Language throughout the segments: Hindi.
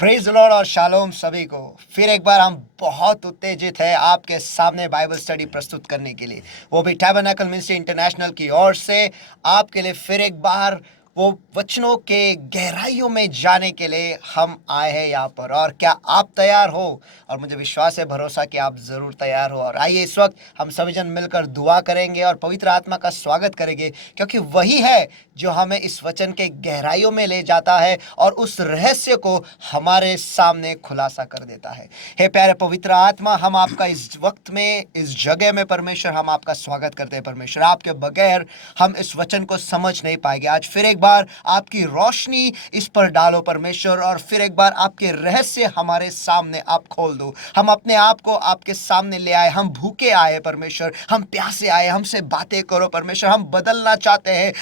प्रेज द लॉर्ड और शालोम सभी को। फिर एक बार हम बहुत उत्तेजित है आपके सामने बाइबल स्टडी प्रस्तुत करने के लिए, वो भी टैबरनेकल मिनिस्ट्री इंटरनेशनल की ओर से आपके लिए फिर एक बार वो वचनों के गहराइयों में जाने के लिए हम आए हैं यहाँ पर। और क्या आप तैयार हो? और मुझे विश्वास है, भरोसा कि आप जरूर तैयार हो। और आइए इस वक्त हम सभी जन मिलकर दुआ करेंगे और पवित्र आत्मा का स्वागत करेंगे, क्योंकि वही है जो हमें इस वचन के गहराइयों में ले जाता है और उस रहस्य को हमारे सामने खुलासा कर देता है। हे प्यारे पवित्र आत्मा, हम आपका इस वक्त में, इस जगह में परमेश्वर, हम आपका स्वागत करते हैं परमेश्वर। आपके बगैर हम इस वचन को समझ नहीं पाएंगे। आज फिर एक बार आपकी रोशनी इस पर डालो परमेश्वर, और फिर एक बार आपके रहस्य हमारे सामने आप खोल दो। हम अपने आप को आपके सामने ले आए, हम भूखे आए परमेश्वर, हम प्यासे आए, हमसे बातें करो परमेश्वर। हम बदलना चाहते हैं,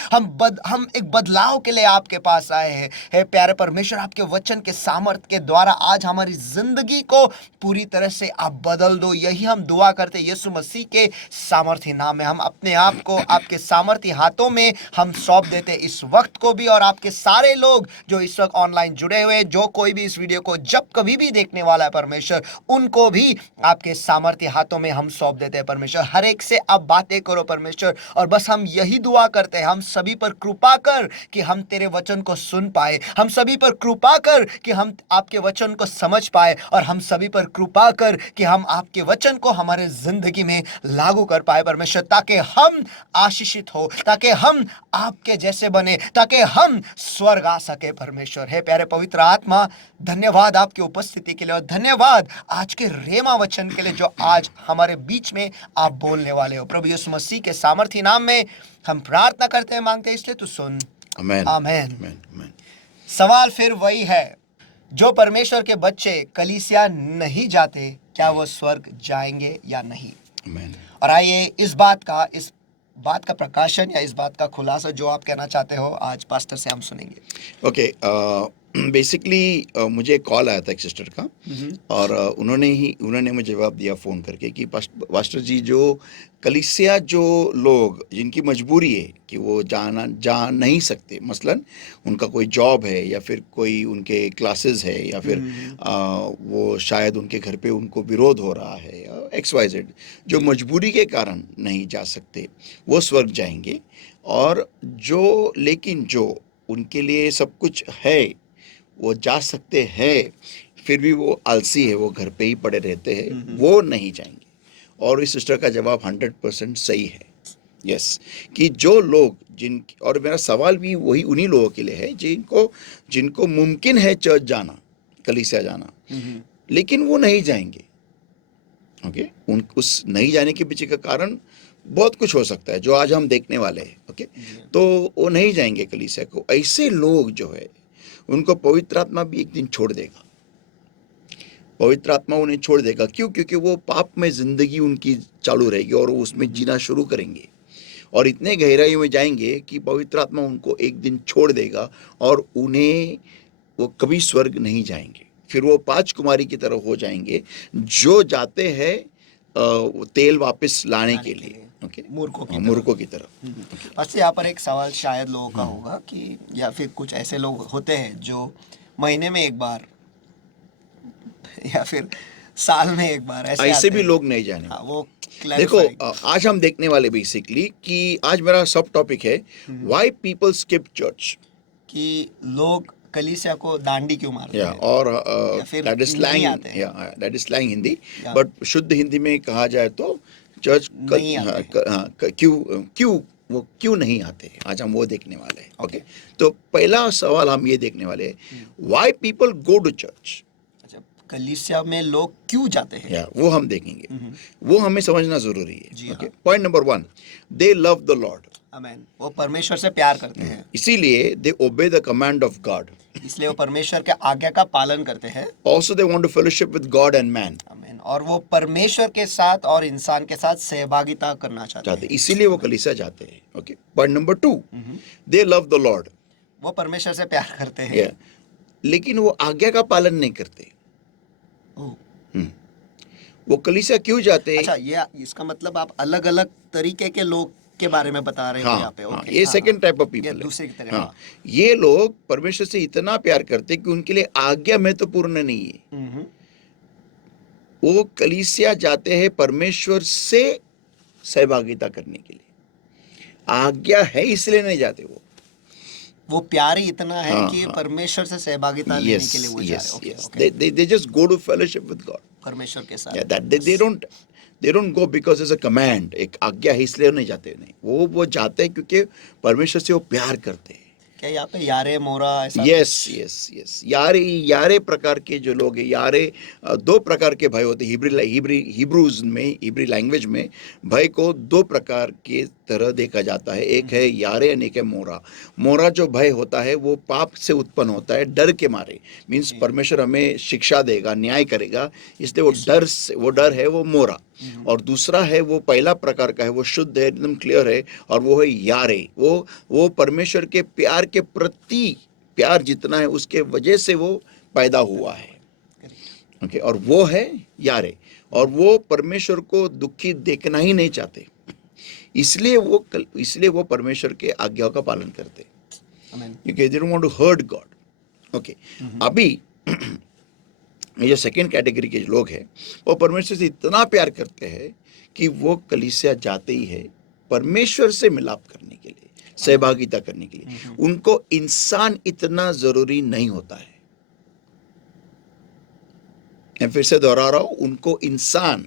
हम एक बदलाव के लिए आपके पास आए हैं। हे प्यारे परमेश्वर, आपके वचन के सामर्थ के द्वारा आज हमारी जिंदगी को पूरी तरह से आप बदल दो। यही हम दुआ करते यीशु मसीह के सामर्थी नाम में। हम अपने आप को आपके सामर्थी हाथों में हम सौंप देते इस वक्त को भी, और आपके सारे लोग जो इस वक्त ऑनलाइन जुड़े हुए, जो कोई भी इस वीडियो को जब कभी भी देखने वाला है परमेश्वर, उनको भी आपके सामर्थी हाथों में हम सौंप देते हैं परमेश्वर। हर एक से आप बातें करो परमेश्वर, और बस हम यही दुआ करते हैं, हम सभी पर कृपा कर कि हम तेरे वचन को सुन पाए, हम सभी पर कृपा कर कि हम आपके वचन को समझ पाए, और हम सभी पर कृपा कर कि हम आपके वचन को हमारे जिंदगी में लागू कर पाए परमेश्वर, ताकि हम आशीषित हो, ताकि हम आपके जैसे बने, ताकि हम स्वर्ग आ सके परमेश्वर। हे प्यारे पवित्र आत्मा, धन्यवाद आपकी उपस्थिति के लिए, और धन्यवाद आज के रेमा वचन के लिए जो आज हमारे बीच में आप बोलने वाले हो। प्रभु यीशु मसीह के सामर्थी नाम में हम प्रार्थना करते हैं, मांगते हैं, इसलिए तू सुन। आमेन। आमेन। आमेन। सवाल फिर वही है, जो परमेश्वर के बच्चे कलीसिया नहीं जाते, क्या वो स्वर्ग जाएंगे या नहीं? आमेन। और आइए इस बात का प्रकाशन या इस बात का खुलासा जो आप कहना चाहते हो आज पास्टर से हम सुनेंगे। ओके, बेसिकली मुझे एक कॉल आया था एक सिस्टर का, और उन्होंने मुझे जवाब दिया फ़ोन करके कि पास्टर जी, जो कलीसिया जो लोग जिनकी मजबूरी है कि वो जा नहीं सकते, मसलन उनका कोई जॉब है या फिर कोई उनके क्लासेस है या फिर वो शायद उनके घर पे उनको विरोध हो रहा है या XYZ, जो मजबूरी के कारण नहीं जा सकते, वो स्वर्ग जाएंगे। और लेकिन जो उनके लिए सब कुछ है, वो जा सकते हैं, फिर भी वो आलसी है, वो घर पे ही पड़े रहते हैं, वो नहीं जाएंगे। और इस सिस्टर का जवाब 100% सही है। यस, कि जो लोग और मेरा सवाल भी वही उन्हीं लोगों के लिए है जिनको मुमकिन है चर्च जाना, कलीसिया जाना, लेकिन वो नहीं जाएंगे। ओके, उस नहीं जाने के पीछे का कारण बहुत कुछ हो सकता है, जो आज हम देखने वाले हैं। ओके, तो वो नहीं जाएंगे कलीसिया को। ऐसे लोग जो है, उनको पवित्र आत्मा भी एक दिन छोड़ देगा। पवित्र आत्मा उन्हें छोड़ देगा। क्यों? क्योंकि वो पाप में जिंदगी उनकी चालू रहेगी और वो उसमें जीना शुरू करेंगे, और इतने गहराई में जाएंगे कि पवित्र आत्मा उनको एक दिन छोड़ देगा, और वो कभी स्वर्ग नहीं जाएंगे। फिर वो 5 कुमारी की तरह हो जाएंगे, जो जाते हैं तेल वापस लाने के लिए। ओके, मूर्खों की तरह। बस यहाँ पर एक सवाल शायद लोगों का होगा कि, या फिर कुछ ऐसे लोग होते हैं जो महीने में एक बार या फिर साल में एक बार ऐसे भी लोग नहीं जाने। वो देखो, आज हम देखने वाले बेसिकली कि आज मेरा सब टॉपिक है व्हाई पीपल स्किप चर्च, कि लोग कलीसिया को डांडी क्यों मारते हैं, और या फिर that is slang Hindi, but शुद्ध हिंदी में कहा जाए तो चर्च नहीं आते। क्यों नहीं आते, आज हम वो देखने वाले हैं। ओके, तो पहला सवाल हम ये देखने वाले हैं, why people go to church. कलीसिया में लोग क्यों जाते हैं, वो हम देखेंगे। वो हमें समझना जरूरी है। Okay, point number 1, they love the Lord. Amen. वो परमेश्वर से प्यार करते हैं, इसीलिए दे obey the command of God, इसलिए वो परमेश्वर के आज्ञा का पालन करते हैं। Also they want to fellowship with God and man. Amen. और वो परमेश्वर के साथ और इंसान के साथ सहभागिता करना चाहते हैं, इसीलिए वो कलीसिया जाते हैं। Okay, point number 2, they love the Lord. वो परमेश्वर से प्यार करते हैं, लेकिन वो आज्ञा का पालन नहीं करते। वो कलीसिया क्यों जाते हैं? अच्छा, ये इसका मतलब आप अलग अलग तरीके के लोग के बारे में बता रहे हो हाँ यहाँ पे। हाँ, ओके, ये हाँ, सेकंड टाइप ऑफ ये पीपल है। दूसरी तरह। हाँ, हाँ। ये लोग परमेश्वर से इतना प्यार करते कि उनके लिए आज्ञा महत्वपूर्ण नहीं है। हम्म, वो कलीसिया जाते हैं परमेश्वर से सहभागिता करने के लिए, आज्ञा है इसलिए नहीं जाते वो प्यार ही इतना है हाँ, कि हाँ। परमेश्वर से सहभागिता लेने के लिए यस वो जा रहे यस हैं। Okay, yes, okay, they just go to fellowship with God. परमेश्वर के साथ। Yeah, that they don't go because it's a command, एक आज्ञा है इसलिए नहीं जाते, नहीं, वो जाते हैं क्योंकि परमेश्वर से वो प्यार करते हैं। क्या यहाँ पे यारे मोरा ऐसा यस कुछ? यस यस, यारे यारे प्रकार के जो लोग हैं, यारे दो प्रकार के भाई होते हैं। हिब्रूज में, हिब्री लैंग्वेज में भाई को दो प्रकार के तरह देखा जाता है, एक है यारे और एक है मोरा। मोरा जो भय होता है वो पाप से उत्पन्न होता है, डर के मारे, मीन्स परमेश्वर हमें शिक्षा देगा, न्याय करेगा, इसलिए वो डर से, वो डर है वो मोरा। और दूसरा है वो पहला प्रकार का है, वो शुद्ध है, एकदम क्लियर है, और वो है यारे। वो परमेश्वर के प्यार के प्रति, प्यार जितना है उसके वजह से वो पैदा हुआ है। ओके, और वो है यारे, और वो परमेश्वर को दुखी देखना ही नहीं चाहते, इसलिए वो परमेश्वर के आज्ञाओं का पालन करते, क्योंकि they don't want to hurt God. Okay, अभी ये जो सेकेंड कैटेगरी के लोग हैं, वो परमेश्वर से इतना प्यार करते हैं कि वो कलीसिया जाते ही है परमेश्वर से मिलाप करने के लिए, सहभागिता करने के लिए। उनको इंसान इतना जरूरी नहीं होता है। मैं फिर से दोहरा रहा हूं, उनको इंसान,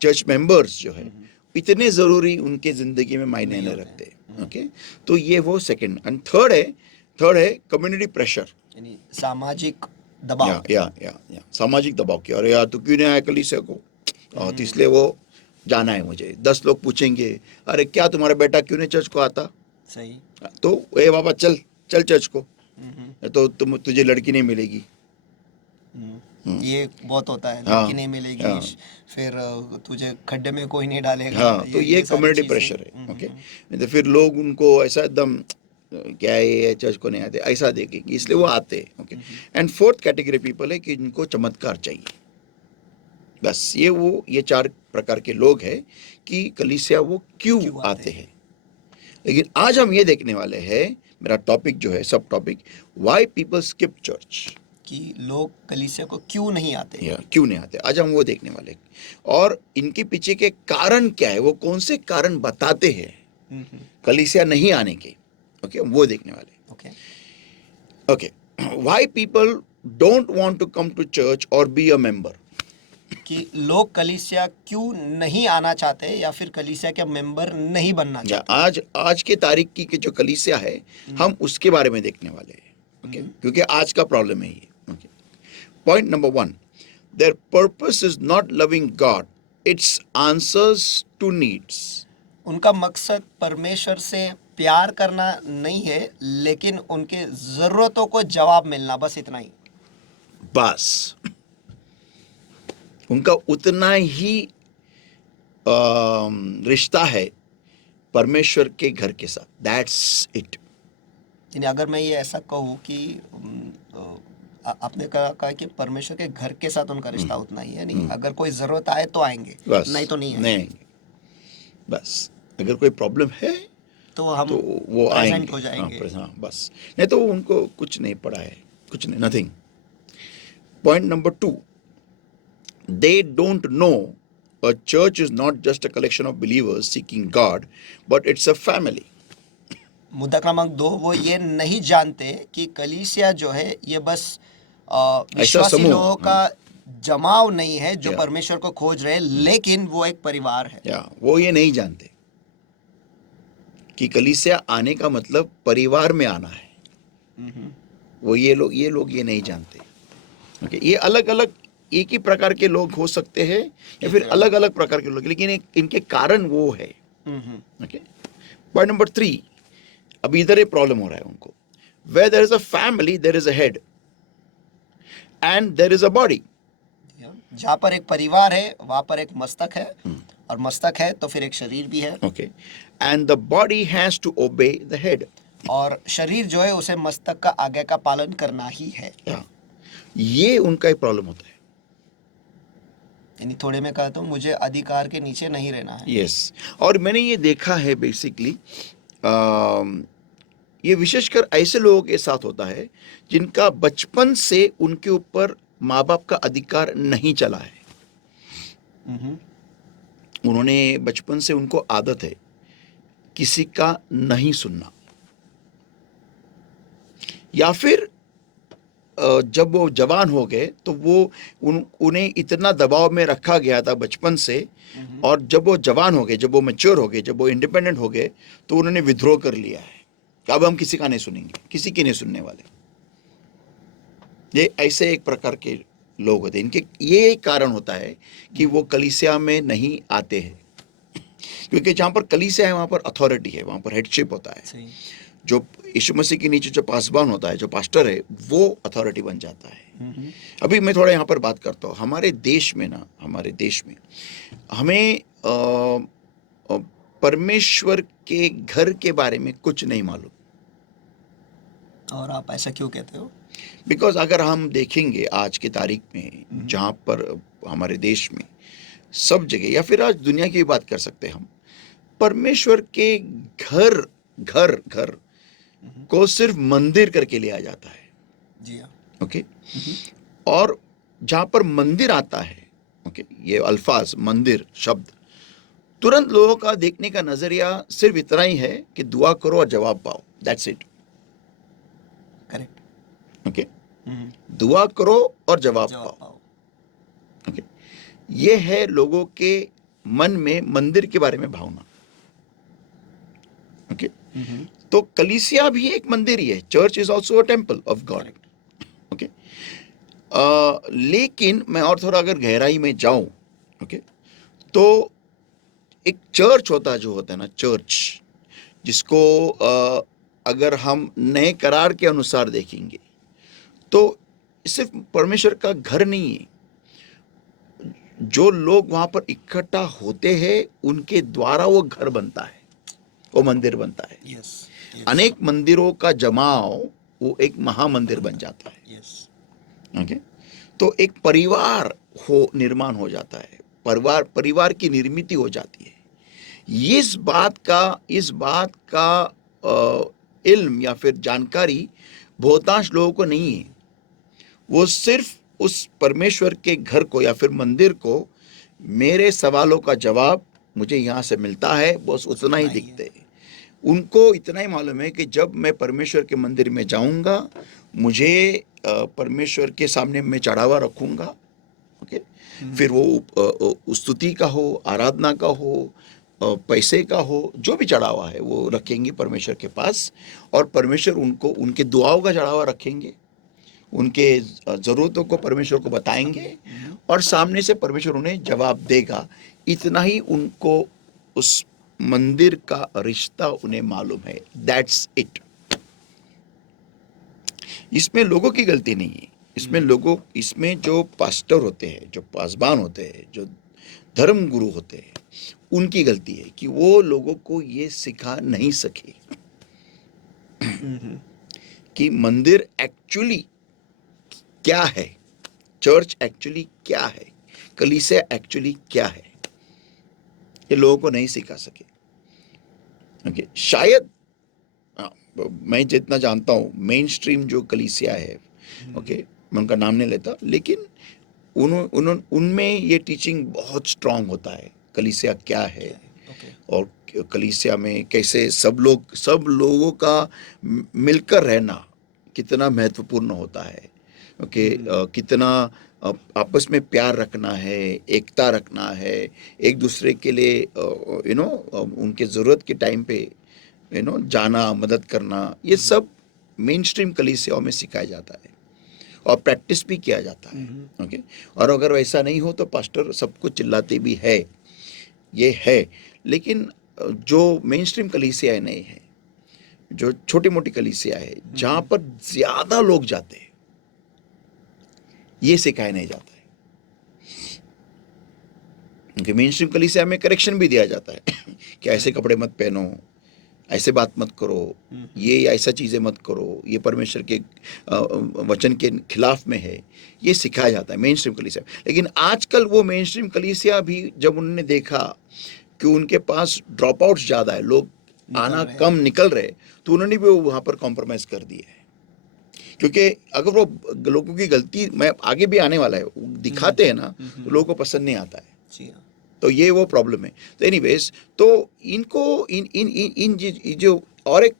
चर्च मेंबर्स जो है, इतने जरूरी उनके जिंदगी में मायने नहीं रखते। ओके, तो ये वो सेकंड। एंड थर्ड है कम्युनिटी प्रेशर, यानी सामाजिक दबाव। या सामाजिक दबाव की, अरे यार तू क्यों नहीं आया कलीसिया को, और तो इसलिए वो जाना है मुझे। 10 लोग पूछेंगे, अरे क्या तुम्हारा बेटा क्यों नहीं चर्च को आता, सही। तो ए बाबा चल चर्च को, तो तुझे लड़की नहीं मिलेगी। ये बहुत होता है, हाँ, लड़की नहीं मिलेगी, हाँ। फिर तुझे खड्डे में कोई नहीं डालेगा। हाँ, तो ये सारी कम्युनिटी चीजें। प्रेशर है। ओके, नहीं तो फिर लोग उनको ऐसा एकदम क्या है ये चर्च को नहीं आते ऐसा देखेंगे, इसलिए वो आते हैं। Okay, and fourth category people है कि इनको चमत्कार चाहिए। बस ये 4 प्रकार के लोग हैं कि कलीसिया वो क्यों आते हैं। लेकिन आज हम ये देखने वाले हैं, मेरा टॉपिक जो है, सब topic, why people skip church, कि लोग कलीसिया को क्यों नहीं आते। या क्यों नहीं आते, आज हम वो देखने वाले हैं। और इनके पीछे के कारण क्या है, वो कौन से कारण बताते हैं कलीसिया नहीं आने के। ओके, हम वो देखने वाले। Okay, why people don't want to come to church और बी अ मेंबर, कि लोग कलीसिया क्यों नहीं आना चाहते या फिर कलीसिया के मेंबर नहीं बनना चाहते। आज के तारीख की जो कलीसिया है, हम उसके बारे में देखने वाले हैं। ओके, क्योंकि आज का प्रॉब्लम है ये। Okay, point number 1, their purpose is not loving God, it's answers to needs. उनका मकसद परमेश्वर से प्यार करना नहीं है, लेकिन उनके जरूरतों को जवाब मिलना, बस इतना ही। बस उनका उतना ही रिश्ता है परमेश्वर के घर के साथ, दैट्स इट। यानी अगर मैं ये ऐसा कहूँ कि आपने कहा कि परमेश्वर के घर के साथ उनका रिश्ता उतना ही है, नहीं, अगर कोई जरूरत आए तो आएंगे, बस, नहीं तो नहीं आएंगे। बस अगर कोई प्रॉब्लम है तो हम तो वो प्रेजेंट आएंगे, हो जाएंगे। हाँ, बस, नहीं तो उनको कुछ नहीं पड़ा है, कुछ नहीं, nothing. Point number 2, they don't know a church is not just a collection of believers seeking God, but it's a family. मुद्दा क्रमांक 2, वो ये नहीं जानते कि कलीसिया जो है ये बस विश्वासी समूह, लोगों का जमाव नहीं है जो या। परमेश्वर को खोज रहे हैं, लेकिन वो एक परिवार है। या वो ये नहीं जानते कि कलीसिया आने का मतलब परिवार में आना है। वो ये लोग ये नहीं जानते। ओके, ये अलग अलग एक ही प्रकार के लोग हो सकते हैं या फिर अलग अलग प्रकार के लोग, लेकिन इनके कारण वो है। ओके, पॉइंट नंबर 3, अब इधर एक प्रॉब्लम हो रहा है उनको। Where there is a family, there is a head and there is a body. जहाँ पर एक परिवार है वहां पर एक मस्तक है, और मस्तक है तो फिर एक शरीर भी है। Okay, and the body has to obey the head. और शरीर जो है उसे मस्तक का आज्ञा का पालन करना ही है। ये उनका एक प्रॉब्लम होता है। यानी थोड़े में कहा तो मुझे अधिकार के नीचे नहीं रहना है। यस। और मैंने ये देखा है बेसिकली, ये विशेषकर ऐसे लोगों के साथ होता है जिनका बचपन से उनके ऊपर माँ बाप का अधिकार नहीं चला है। हम्म, उन्होंने बचपन से उनको आदत है किसी का नहीं सुनना, या फिर जब वो जवान हो गए तो वो उन्हें इतना दबाव में रखा गया था बचपन से, और जब वो जवान हो गए, जब वो मैच्योर हो गए, जब वो इंडिपेंडेंट हो गए, तो उन्होंने विद्रोह कर लिया है कि अब हम किसी का नहीं सुनेंगे, किसी की नहीं सुनने वाले। ये ऐसे एक प्रकार के लोग होते हैं। इनके ये कारण होता है कि वो कलीसिया में नहीं आते हैं, क्योंकि जहाँ पर कलीसिया है वहाँ पर अथॉरिटी है, वहाँ पर हेडशिप होता है। सही। जो यीशु मसीह के नीचे जो पासबान होता है, जो पास्टर है, वो अथॉरिटी बन जाता है। अभी मैं थोड़ा यहाँ पर बात करता हूँ। हमारे देश में ना, हमारे देश में हमें परमेश्वर के घर के बारे में कुछ नहीं मालूम। और आप ऐसा क्यों कहते हो? बिकॉज अगर हम देखेंगे आज की तारीख में, जहाँ पर हमारे देश में सब जगह, या फिर आज दुनिया की बात कर सकते हैं हम, परमेश्वर के घर घर घर को सिर्फ मंदिर करके लिया जाता है। जी हाँ। ओके। और जहाँ पर मंदिर आता है, ओके, ये अल्फाज मंदिर शब्द, तुरंत लोगों का देखने का नजरिया सिर्फ इतना ही है कि दुआ करो और जवाब पाओ, दैट्स इट। करेक्ट। ओके, दुआ करो और जवाब जवाब पाओ। पाओ। ओके, ये है लोगों के मन में मंदिर के बारे में भावना। ओके, तो कलीसिया भी एक मंदिर ही है। Church is also a temple of God. Okay, लेकिन मैं और थोड़ा अगर गहराई में जाऊं, ओके, तो एक चर्च होता है, जो होता है ना चर्च, जिसको अगर हम नए करार के अनुसार देखेंगे तो सिर्फ परमेश्वर का घर नहीं है। जो लोग वहां पर इकट्ठा होते हैं उनके द्वारा वो घर बनता है, वो मंदिर बनता है। यस। अनेक मंदिरों का जमाव वो एक महामंदिर बन जाता है। यस। ओके, तो एक परिवार निर्माण हो जाता है, परिवार की निर्मित हो जाती है। इस बात का इल्म या फिर जानकारी बहुतांश लोगों को नहीं है। वो सिर्फ उस परमेश्वर के घर को या फिर मंदिर को, मेरे सवालों का जवाब मुझे यहाँ से मिलता है, बस उतना ही दिखते है। उनको इतना ही मालूम है कि जब मैं परमेश्वर के मंदिर में जाऊंगा, मुझे परमेश्वर के सामने मैं चढ़ावा रखूंगा। ओके, फिर वो स्तुति का हो, आराधना का हो, पैसे का हो, जो भी चढ़ावा है वो रखेंगे परमेश्वर के पास, और परमेश्वर उनको उनके दुआओं का चढ़ावा रखेंगे, उनके ज़रूरतों को परमेश्वर को बताएंगे, और सामने से परमेश्वर उन्हें जवाब देगा। इतना ही उनको उस मंदिर का रिश्ता उन्हें मालूम है, दैट्स इट। इसमें लोगों की गलती नहीं है। इसमें जो पास्टर होते हैं, जो पासबान होते हैं, जो धर्म गुरु होते हैं, उनकी गलती है कि वो लोगों को ये सिखा नहीं सके कि मंदिर एक्चुअली क्या है, चर्च एक्चुअली क्या है, कलीसिया एक्चुअली क्या है। ये लोगों को नहीं सिखा सके। ओके, शायद मैं जितना जानता हूँ मेन स्ट्रीम जो कलीसिया है, ओके, मैं उनका नाम नहीं लेता, लेकिन उनमें ये टीचिंग बहुत स्ट्रांग होता है, कलीसिया क्या है, और कलीसिया में कैसे सब लोगों का मिलकर रहना कितना महत्वपूर्ण होता है। ओके, कितना आपस में प्यार रखना है, एकता रखना है, एक दूसरे के लिए उनके ज़रूरत के टाइम पे जाना, मदद करना, ये सब मेन स्ट्रीम कलीसियाओं में सिखाया जाता है और प्रैक्टिस भी किया जाता है। ओके, और अगर वैसा नहीं हो तो पास्टर सब कुछ चिल्लाते भी है, ये है। लेकिन जो मेन स्ट्रीम कलीसिया नहीं है, जो छोटी मोटी कलीसिया है, जहाँ पर ज़्यादा लोग जाते हैं, ये सिखाया नहीं जाता है। क्योंकि मेन स्ट्रीम कलीसिया में करेक्शन भी दिया जाता है कि ऐसे कपड़े मत पहनो, ऐसे बात मत करो, ये ऐसा चीज़ें मत करो, ये परमेश्वर के वचन के खिलाफ में है, ये सिखाया जाता है मेन स्ट्रीम कलीसिया। लेकिन आजकल वो मेन स्ट्रीम कलीसिया भी जब उन्होंने देखा कि उनके पास ड्रॉप आउट्स ज़्यादा है, लोग आना कम निकल रहे, तो उन्होंने भी वहाँ पर कॉम्प्रोमाइज कर दिया है। क्योंकि अगर वो लोगों की गलती, मैं आगे भी आने वाला है, दिखाते हैं ना तो लोगों को पसंद नहीं आता है। जी हाँ। तो ये वो प्रॉब्लम है। तो एनीवेज, तो इनको इन इन इन इन जो और एक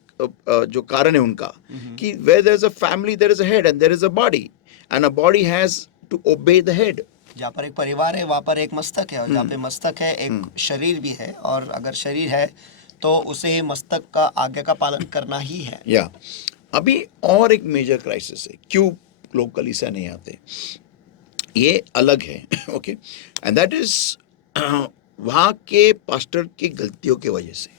जो कारण है उनका कि where there is a family there is a head and there is a body, and a body has to obey the head. जहाँ पर एक परिवार है वहाँ पर एक मस्तक है, और जहाँ पे मस्तक है एक शरीर भी है, और अगर शरीर है तो उसे मस्तक का आज्ञा का पालन करना ही है। या अभी और एक मेजर क्राइसिस है, क्यों लोग कलीसिया नहीं आते, ये अलग है। ओके, एंड दैट इज वहाँ के पास्टर की गलतियों की वजह से।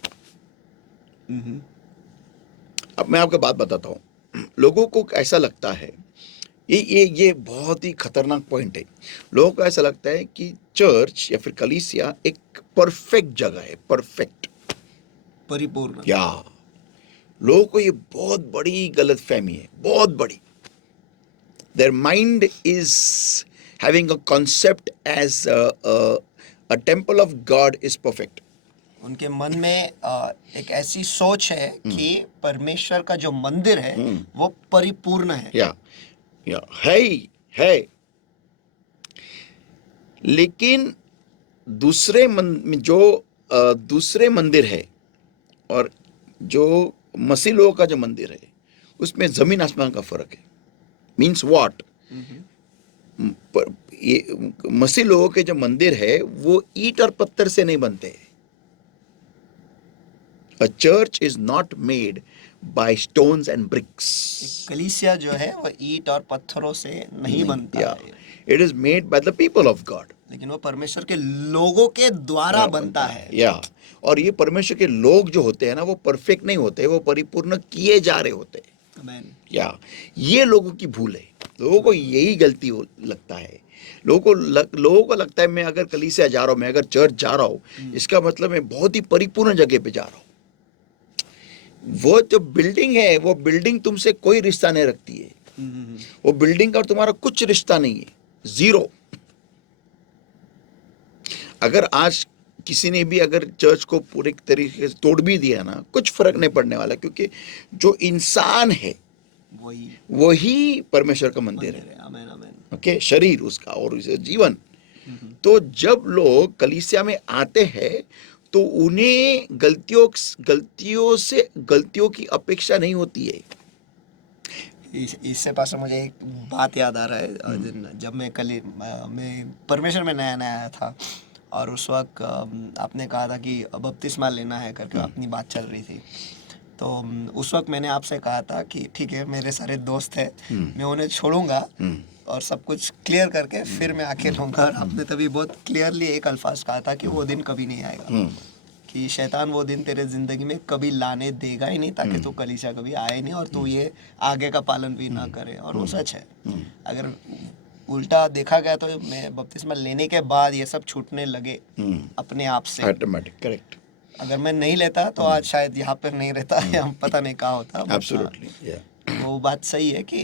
अब मैं आपको बात बताता हूँ, लोगों को ऐसा लगता है, ये बहुत ही खतरनाक पॉइंट है। लोगों को ऐसा लगता है कि चर्च या फिर कलीसिया एक परफेक्ट जगह है, परफेक्ट, परिपूर्ण। या लोगों को ये बहुत बड़ी गलत फहमी है, बहुत बड़ी। Their mind is having a concept as a temple of God is perfect. उनके मन में एक ऐसी सोच है कि परमेश्वर का जो मंदिर है वो परिपूर्ण है। या है ही है, लेकिन दूसरे मंदिर है और जो मसीह लोगों का जो मंदिर है उसमें जमीन आसमान का फर्क है। मीन्स व्हाट, ये मसीह लोगों के जो मंदिर है वो ईंट और पत्थर से नहीं बनते। A church is not made by stones and bricks. कलीसिया जो है वो ईंट और पत्थरों से नहीं बनता है, it is made by the people of God, लेकिन वो परमेश्वर के लोगों के द्वारा बनता है। या और ये परमेश्वर के लोग जो होते हैं ना, वो परफेक्ट नहीं होते, वो परिपूर्ण किए जा रहे होते हैं। आमीन। या ये लोगों की भूल है, लोगों को यही गलती लगता है। लोगों को लगता है मैं अगर कलीसिया जा रहा हूँ, मैं अगर चर्च जा रहा हूँ, इसका मतलब मैं बहुत ही परिपूर्ण जगह पे जा रहा हूँ। वो जो बिल्डिंग है, वो बिल्डिंग तुमसे कोई रिश्ता नहीं रखती है। वो बिल्डिंग का और तुम्हारा कुछ रिश्ता नहीं है, जीरो। अगर आज किसी ने भी अगर चर्च को पूरे तरीके से तोड़ भी दिया ना, कुछ फर्क नहीं पड़ने वाला, क्योंकि जो इंसान है वही परमेश्वर का मंदिर है। आमीन आमीन। ओके, शरीर उसका और उसे जीवन। तो जब लोग कलीसिया में आते हैं तो उन्हें गलतियों की अपेक्षा नहीं होती है। इससे पास मुझे एक बात याद आ रहा है। जब मैं परमेश्वर में नया नया आया था, और उस वक्त आपने कहा था कि बपतिस्मा लेना है करके अपनी बात चल रही थी। तो उस वक्त मैंने आपसे कहा था कि ठीक है, मेरे सारे दोस्त हैं, मैं उन्हें छोड़ूंगा और सब कुछ क्लियर करके फिर मैं आके लूँगा। और आपने तभी बहुत क्लियरली एक अल्फाज कहा था कि वो दिन कभी नहीं आएगा, कि शैतान वो दिन तेरे ज़िंदगी में कभी लाने देगा ही नहीं, ताकि तू कलीसिया कभी आए नहीं और तू ये आगे का पालन भी ना करे। और वो सच है। अगर उल्टा देखा गया तो मैं बपतिस्मा लेने के बाद ये सब छूटने लगे अपने आप से, ऑटोमेटिक, करेक्ट। अगर मैं नहीं लेता तो आज शायद यहाँ पर नहीं रहता, या पता नहीं कहाँ होता। एब्सोल्युटली, या वो बात सही है कि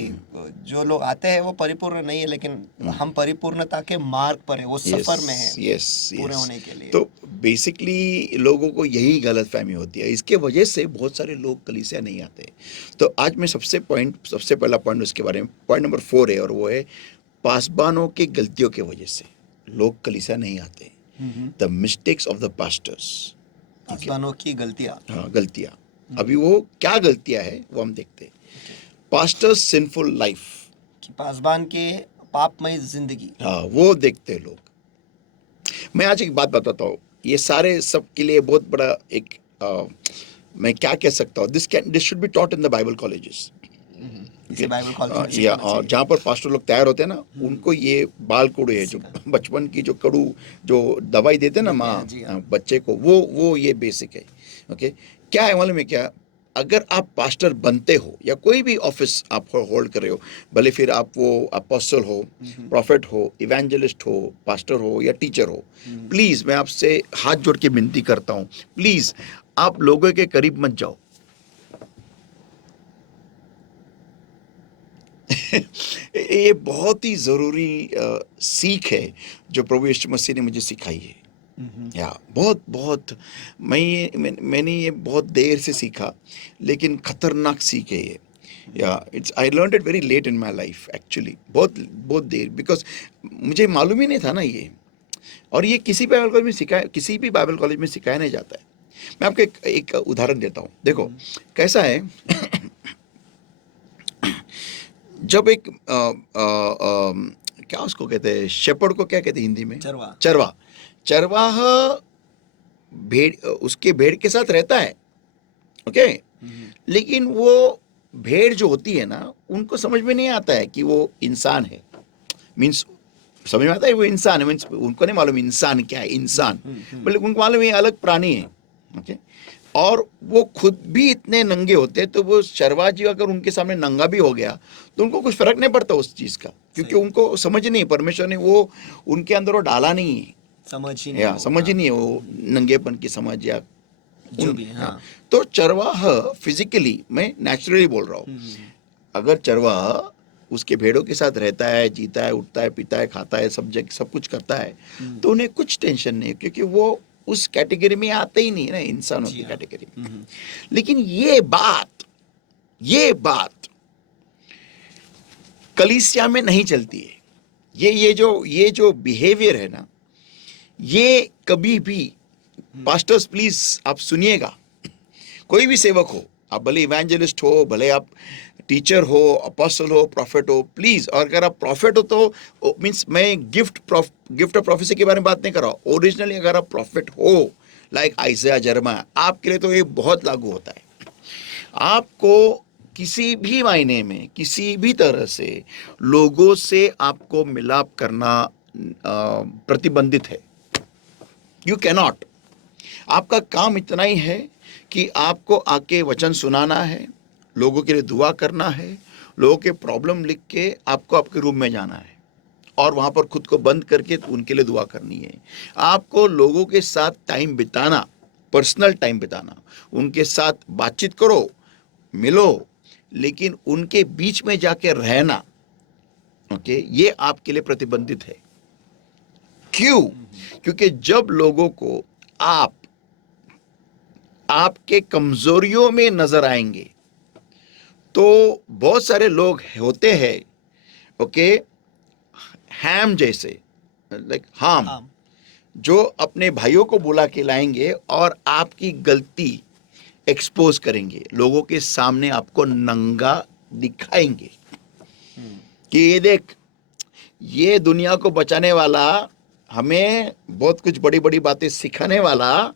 जो लोग आते हैं वो परिपूर्ण नहीं है, लेकिन हम परिपूर्णता के मार्ग पर है, वो सफर में है पूरे होने के लिए। तो बेसिकली लोगों को यही गलत फहमी होती है, इसके वजह से बहुत सारे लोग कलीसिया नहीं आते। तो आज मैं सबसे पहला पॉइंट उसके बारे में, पॉइंट नंबर 4 है, और वो है पासबानों की गलतियों की वजह से लोग कलीसिया नहीं आते। The mistakes of the pastors, पासबानों की गलतियाँ। हाँ, गलतियाँ। अभी वो क्या गलतियाँ है वो हम देखते हैं। पास्टर्स सिंफुल लाइफ, कि पासबान के पापमय जिंदगी, हाँ, वो देखते हैं लोग। मैं आज एक बात बताता हूँ, ये सारे सब के लिए बहुत बड़ा एक मैं क्या कह सकता हूँ, this should be taught in the Bible colleges. Bible college या और जहाँ पर पास्टर लोग तैयार होते हैं ना, उनको ये बाल कड़ू है, जो बचपन की जो कड़ू जो दवाई देते हैं ना माँ बच्चे को, वो ये बेसिक है। ओके, क्या है मालूम है क्या, अगर आप पास्टर बनते हो या कोई भी ऑफिस आप होल्ड कर रहे हो, भले फिर आप वो अपोस्टल हो, प्रॉफिट हो, इवेंजलिस्ट हो, पास्टर हो या टीचर हो, प्लीज़ मैं आपसे हाथ जोड़ के विनती करता हूँ, प्लीज़ आप लोगों के करीब मत जाओ। ये बहुत ही ज़रूरी सीख है जो प्रभु यीशु मसीह ने मुझे सिखाई है। या बहुत बहुत मैंने ये बहुत देर से सीखा, लेकिन खतरनाक सीख है ये। या it's I learn it very late in my life actually, बहुत बहुत देर, बिकॉज मुझे मालूम ही नहीं था ना ये। और ये किसी बाइबल कॉलेज में सिखाया, किसी भी बाइबल कॉलेज में सिखाया नहीं जाता है। मैं आपको एक उदाहरण देता हूँ। देखो कैसा है। जब एक क्या उसको कहते हैं, शेपर्ड को क्या कहते हैं हिंदी में? चरवाहा। चरवाहा। चरवाहा भेड़, उसके भेड़ के साथ रहता है, ओके। लेकिन वो भेड़ जो होती है ना, उनको समझ में नहीं आता है कि वो इंसान है। मीन्स समझ में आता है वो इंसान है, मीन्स उनको नहीं मालूम इंसान क्या है, इंसान, बल्कि उनको मालूम ये अलग प्राणी है, ओके। और वो खुद भी इतने नंगे होते, तो वो चरवाहा जी अगर उनके सामने नंगा भी हो गया तो उनको कुछ फर्क नहीं पड़ता उस चीज का, क्योंकि उनको समझ नहीं, परमेश्वर ने वो उनके अंदर वो डाला नहीं है, समझ ही या समझ ही नहीं है वो नंगेपन की समझ, या जो भी है। हाँ। तो चरवाहा फिजिकली, मैं नेचुरली बोल रहा हूँ, अगर चरवाहा उसके भेड़ों के साथ रहता है, जीता है, उठता है, पीता है, खाता है, सब कुछ करता है, तो उन्हें कुछ टेंशन नहीं है, क्योंकि वो उस कैटेगरी में आते ही नहीं है ना, इंसानों की कैटेगरी में। लेकिन ये बात कलीसिया में नहीं चलती है। ये जो बिहेवियर है ना, ये कभी भी, पास्टर्स प्लीज आप सुनिएगा, कोई भी सेवक हो, आप भले इवेंजलिस्ट हो, भले आप टीचर हो, अपोस्टल हो, प्रॉफिट हो, प्लीज। और अगर आप प्रॉफिट हो तो मीन्स मैं गिफ्ट ऑफ प्रोफेसी के बारे में बात नहीं कर रहा हूँ। ओरिजिनली अगर आप प्रॉफिट हो, लाइक आइज़ाया, यिर्मयाह, आपके लिए तो ये बहुत लागू होता है। आपको किसी भी मायने में, किसी भी तरह से लोगों से आपको मिलाप करना प्रतिबंधित है। You cannot. आपका काम इतना ही है कि आपको आके वचन सुनाना है, लोगों के लिए दुआ करना है, लोगों के प्रॉब्लम लिख के आपको आपके रूम में जाना है और वहां पर खुद को बंद करके उनके लिए दुआ करनी है। आपको लोगों के साथ टाइम बिताना, पर्सनल टाइम बिताना, उनके साथ बातचीत करो, मिलो, लेकिन उनके बीच में जाके रहना, ओके, ये आपके लिए प्रतिबंधित है। क्यों? क्योंकि जब लोगों को आप आपके कमजोरियों में नजर आएंगे, तो बहुत सारे लोग होते हैं, ओके, हैम जैसे, लाइक हाम, जो अपने भाइयों को बुला के लाएंगे और आपकी गलती एक्सपोज करेंगे, लोगों के सामने आपको नंगा दिखाएंगे कि ये देख, ये दुनिया को बचाने वाला, हमें बहुत कुछ बड़ी बड़ी बातें सिखाने वाला,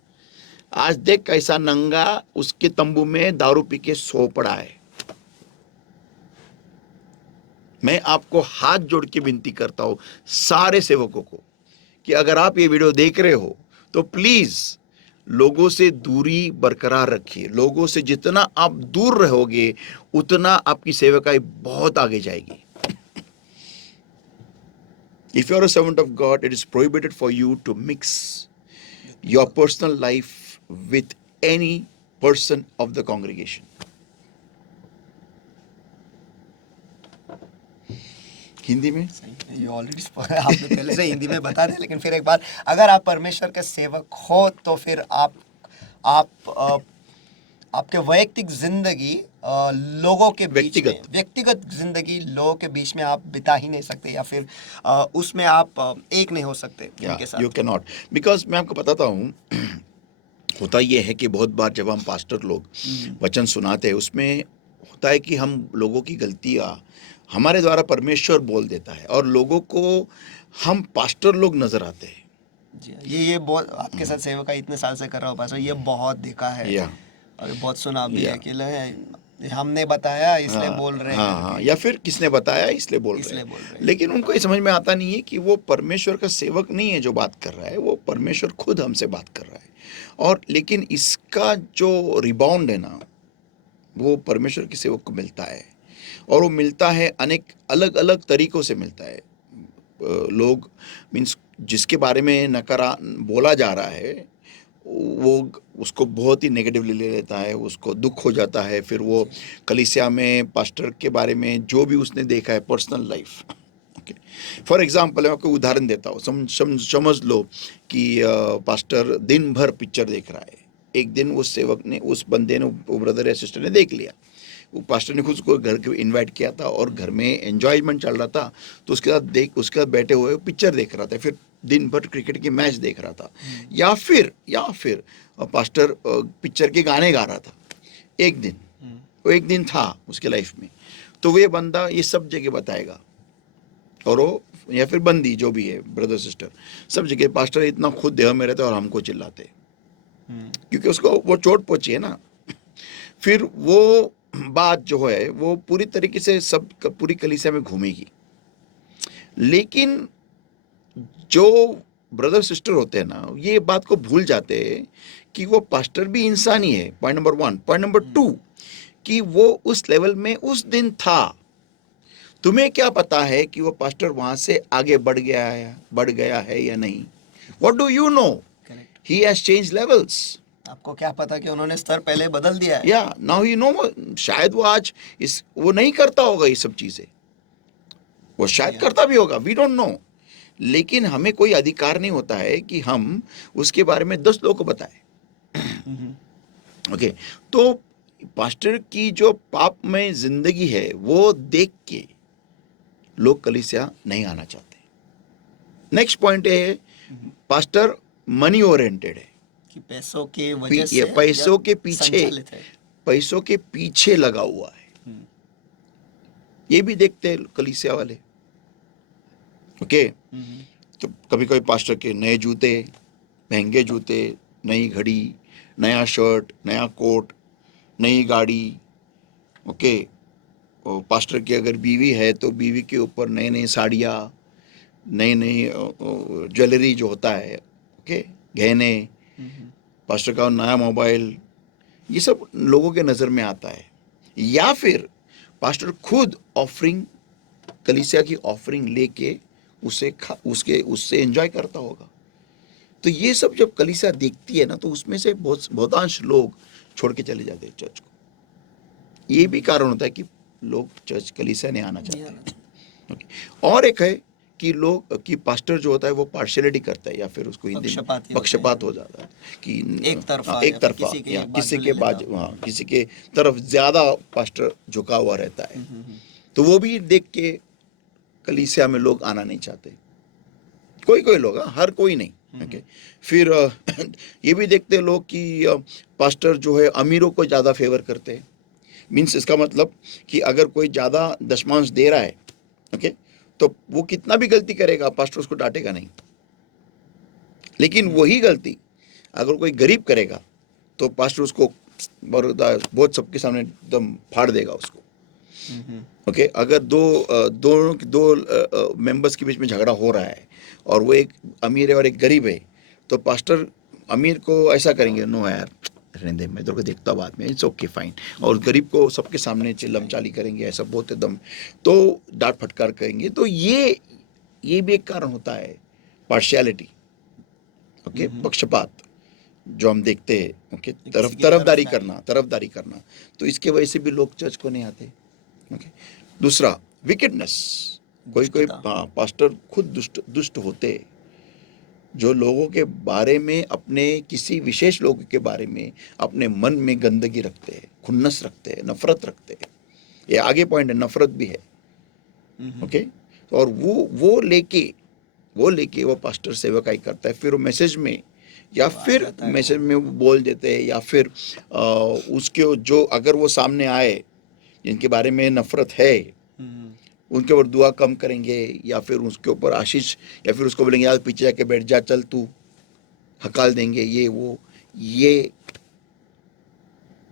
आज देख कैसा नंगा उसके तंबू में दारू पी के सो पड़ा है। मैं आपको हाथ जोड़ के विनती करता हूं सारे सेवकों को कि अगर आप ये वीडियो देख रहे हो तो प्लीज लोगों से दूरी बरकरार रखिए। लोगों से जितना आप दूर रहोगे उतना आपकी सेवकाई बहुत आगे जाएगी। If you are a servant of God, it is prohibited for you to mix your personal life with any person of the congregation. Hindi में ये ऑलरेडी आपने पहले से हिंदी में बता दिया, लेकिन फिर एक बार, अगर आप परमेश्वर के सेवक हो तो फिर आप आपके वैयक्तिक जिंदगी लोगों के बीच में, व्यक्तिगत जिंदगी लोगों के बीच में आप बिता ही नहीं सकते, या फिर उसमें आप एक नहीं हो सकते उनके साथ। यू कैन नॉट, बिकॉज मैं आपको बताता हूँ, होता ये है कि बहुत बार जब हम पास्टर लोग वचन सुनाते हैं, उसमें होता है कि हम लोगों की गलतियाँ हमारे द्वारा परमेश्वर बोल देता है और लोगों को हम पास्टर लोग नजर आते हैं। ये बहुत आपके साथ सेवका इतने साल से कर रहा हूँ पास्टर, ये बहुत देखा है और बहुत सुना भी है कि हमने बताया इसलिए बोल रहे हैं। हाँ, या फिर किसने बताया इसलिए बोल रहे हैं। लेकिन उनको ये समझ में आता नहीं है कि वो परमेश्वर का सेवक नहीं है जो बात कर रहा है, वो परमेश्वर खुद हमसे बात कर रहा है। और लेकिन इसका जो रिबाउंड है ना, वो परमेश्वर के सेवक को मिलता है, और वो मिलता है अनेक अलग अलग तरीकों से मिलता है। लोग मीन्स जिसके बारे में नकारा बोला जा रहा है, वो उसको बहुत ही नेगेटिवली ले लेता है, उसको दुख हो जाता है, फिर वो कलीसिया में पास्टर के बारे में जो भी उसने देखा है personal life. Okay, for example मैं आपको उदाहरण देता हूँ, समझ लो कि पास्टर दिन भर पिक्चर देख रहा है। एक दिन उस सेवक ने, उस बंदे ने, वो ब्रदर या सिस्टर ने देख लिया, वो पास्टर ने खुद उसको घर के इनवाइट किया था और घर में एंजॉयमेंट चल रहा था, तो उसके साथ बैठे हुए पिक्चर देख रहा था, फिर दिन भर क्रिकेट की मैच देख रहा था, या फिर पास्टर पिक्चर के गाने गा रहा था। एक दिन, वो एक दिन था उसके लाइफ में, तो वे बंदा ये सब जगह बताएगा, और वो या फिर बंदी जो भी है, ब्रदर सिस्टर, सब जगह पास्टर इतना खुद देह में रहते और हमको चिल्लाते, क्योंकि उसको वो चोट पहुंची है ना। फिर वो बात जो है वो पूरी तरीके से सब पूरी कलीसिया में घूमेगी, लेकिन जो ब्रदर सिस्टर होते हैं ना, ये बात को भूल जाते हैं कि वो पास्टर भी इंसान ही है। Point number 1। पॉइंट नंबर 2 कि वो उस लेवल में उस दिन था। तुम्हें क्या पता है कि वो पास्टर वहां से आगे बढ़ गया है या नहीं? What do you know? Correct. He has change levels. आपको क्या पता कि उन्होंने स्तर पहले बदल दिया है। या नाउ यू नो, शायद वो आज वो नहीं करता होगा ये सब चीजें, वो शायद Yeah. करता भी होगा, वी डोंट नो, लेकिन हमें कोई अधिकार नहीं होता है कि हम उसके बारे में 10 लोगों को बताएं। ओके, तो पास्टर की जो पाप में जिंदगी है वो देख के लोग कलीसिया नहीं आना चाहते। नेक्स्ट पॉइंट है, पास्टर मनी ओरिएंटेड है, कि पैसों के वजह से ये पैसों के संचालित है। पैसों के पीछे लगा हुआ है। ये भी देखते हैं कलीसिया वाले। ओके, तो कभी कभी पास्टर के नए जूते, महंगे जूते, नई घड़ी, नया शर्ट, नया कोट, नई गाड़ी। ओके, और पास्टर की अगर बीवी है तो बीवी के ऊपर नई नई साड़ियाँ, नई नई ज्वेलरी जो होता है, ओके, गहने, पास्टर का नया मोबाइल, ये सब लोगों के नज़र में आता है। या फिर पास्टर खुद ऑफरिंग, कलीसिया की ऑफरिंग लेके उससे एंजॉय करता होगा। तो ये सब जब कलीसिया देखती है ना, तो उसमें से बहुतांश लोग छोड़ के चले जाते हैं चर्च को। ये भी कारण होता है कि लोग चर्च कलीसिया नहीं आना चाहते हैं। ओके, और एक है कि पास्टर जो होता है वो पार्शियलिटी करता है, या फिर उसको हिंदी में पक्षपात हो जाता है कि एक तरफा या किसी के तरफ ज्यादा पास्टर झुका हुआ रहता है। तो वो भी देख के कलीसिया में लोग आना नहीं चाहते, कोई लोग, हर कोई नहीं। ओके, फिर ये भी देखते हैं लोग कि पास्टर जो है अमीरों को ज़्यादा फेवर करते हैं। मीन्स इसका मतलब कि अगर कोई ज़्यादा दशमांश दे रहा है, ओके, तो वो कितना भी गलती करेगा पास्टर उसको डांटेगा नहीं, लेकिन वही गलती अगर कोई गरीब करेगा तो पास्टर उसको बहुत सबके सामने एकदम फाड़ देगा उसको। ओके, अगर दो मेंबर्स के बीच में झगड़ा हो रहा है और वो एक अमीर है और एक गरीब है, तो पास्टर अमीर को ऐसा करेंगे, नो यार रहने दे, मैं तेरे को देखता बाद में, इट्स ओके फाइन, और गरीब को सबके सामने चिल्लम चाली करेंगे, ऐसा बहुत एकदम तो डांट फटकार करेंगे। तो ये भी एक कारण होता है पार्शियलिटी, ओके, पक्षपात जो हम देखते हैं। ओके, तरफदारी करना, तो इसके वजह से भी लोग चर्च को नहीं आते। ओके, दूसरा विकेडनेस, कोई पास्टर खुद दुष्ट होते, जो लोगों के बारे में, अपने किसी विशेष लोगों के बारे में अपने मन में गंदगी रखते हैं, खुन्नस रखते हैं, नफरत रखते हैं। ये आगे पॉइंट है, नफरत भी है। ओके, और वो लेके वो पास्टर सेवकाई करता है, फिर वो मैसेज में वो बोल देते हैं, या फिर उसके जो अगर वो सामने आए जिनके बारे में नफरत है, उनके ऊपर दुआ कम करेंगे, या फिर उसके ऊपर आशीष, या फिर उसको बोलेंगे यार पीछे जाके बैठ जा, चल तू, हकाल देंगे, ये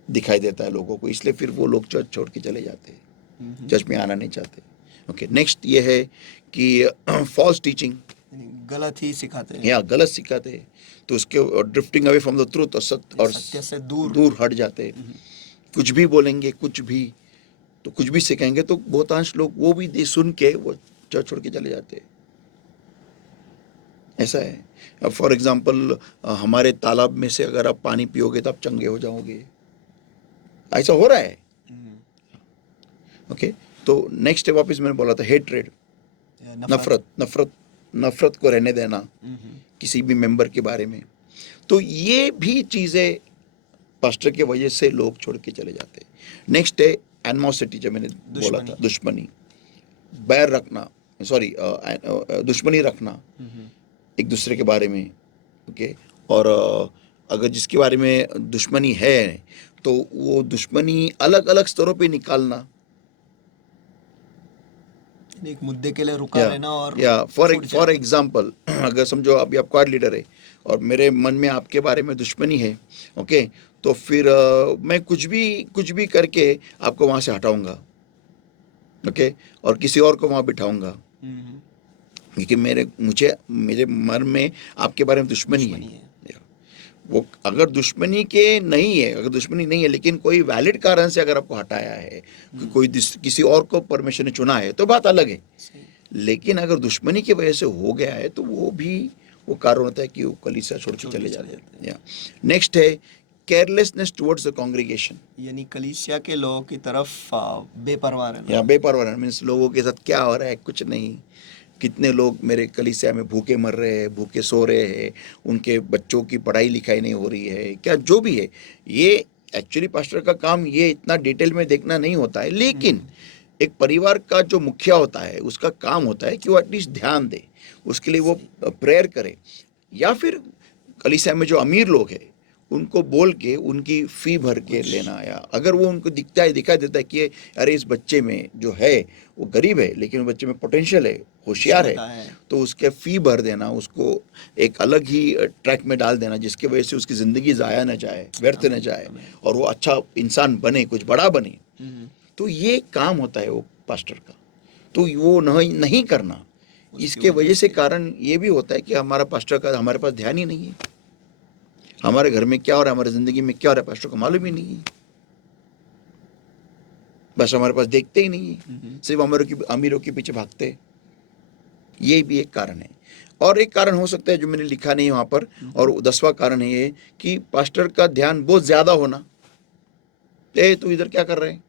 दिखाई देता है लोगों को, इसलिए फिर वो लोग चर्च छोड़ के चले जाते हैं, चर्च में आना नहीं चाहते। ओके, नेक्स्ट ये है कि फॉल्स टीचिंग, गलत ही सिखाते हैं, या गलत सिखाते हैं, तो उसके drifting away from the truth, और सत्य से दूर हट जाते हैं। कुछ भी बोलेंगे, कुछ भी सिखाएंगे, तो बहुतांश लोग वो भी सुन के वो चर्च छोड़ के चले जाते हैं। ऐसा है। फॉर एग्जांपल हमारे तालाब में से अगर आप पानी पियोगे तो आप चंगे हो जाओगे, ऐसा हो रहा है। ओके, तो नेक्स्ट है वापस मैंने बोला था हेट्रेड, नफरत नफरत नफरत को रहने देना किसी भी मेंबर के बारे में। तो ये भी चीज़ें पास्टर की वजह से लोग छोड़ के चले जाते हैं। नेक्स्ट है एनिमोसिटी, जो मैंने बोला था, दुश्मनी, बैर रखना, सॉरी दुश्मनी रखना एक दूसरे के बारे में। ओके, और अगर जिसके बारे में दुश्मनी है तो वो दुश्मनी अलग अलग स्तरों पे निकालना, एक मुद्दे के लिए रुका रहना और या फॉर फूट जाना। एग्जांपल अगर समझो अभी आप क्वाड लीडर है और मेरे मन में आपके बारे में दुश्मनी है, ओके, तो फिर मैं कुछ भी करके आपको वहाँ से हटाऊंगा, ओके, और किसी और को वहाँ बिठाऊंगा, क्योंकि मेरे मन में आपके बारे में दुश्मनी है। वो अगर दुश्मनी नहीं है लेकिन कोई वैलिड कारण से अगर आपको हटाया है, कोई किसी और को परमेश्वर ने चुना है, तो बात अलग है। लेकिन अगर दुश्मनी की वजह से हो गया है तो वो कारण होता है कि वो कलीसिया छोड़ के चले जाते हैं। नेक्स्ट है केयरलेसनेस टुवर्ड्स द कांग्रेगेशन, यानी कलीसिया के लोगों की तरफ बेपरवाह रहना। या बेपरवाह मीन्स लोगों के साथ क्या हो रहा है कुछ नहीं, कितने लोग मेरे कलीसिया में भूखे मर रहे हैं, भूखे सो रहे हैं, उनके बच्चों की पढ़ाई लिखाई नहीं हो रही है, क्या जो भी है। ये एक्चुअली पास्टर का काम ये इतना डिटेल में देखना नहीं होता है, लेकिन एक परिवार का जो मुखिया होता है उसका काम होता है कि वो एटलीस्ट ध्यान दे, उसके लिए वो प्रेयर करे, या फिर कलीसिया में जो अमीर लोग हैं उनको बोल के उनकी फ़ी भर के लेना, या अगर वो उनको दिखाई देता है कि अरे इस बच्चे में जो है वो गरीब है लेकिन वो बच्चे में पोटेंशियल है, होशियार है, तो उसके फ़ी भर देना, उसको एक अलग ही ट्रैक में डाल देना जिसकी वजह से उसकी ज़िंदगी ज़ाया न जाए, व्यर्थ न जाए, और वो अच्छा इंसान बने, कुछ बड़ा बने। तो ये काम होता है वो पास्टर का, तो वो नहीं करना, इसके वजह से कारण ये भी होता है कि हमारा पास्टर का हमारे पास ध्यान ही नहीं है, हमारे घर में क्या हो रहा है, हमारी जिंदगी में क्या हो रहा है पास्टर को मालूम ही नहीं है, बस हमारे पास देखते ही नहीं है, सिर्फ अमीरों के पीछे भागते हैं। ये भी एक कारण है। और एक कारण हो सकता है जो मैंने लिखा नहीं वहां पर, और 10वां कारण है ये कि पास्टर का ध्यान बहुत ज्यादा होना। तू इधर क्या कर रहे है,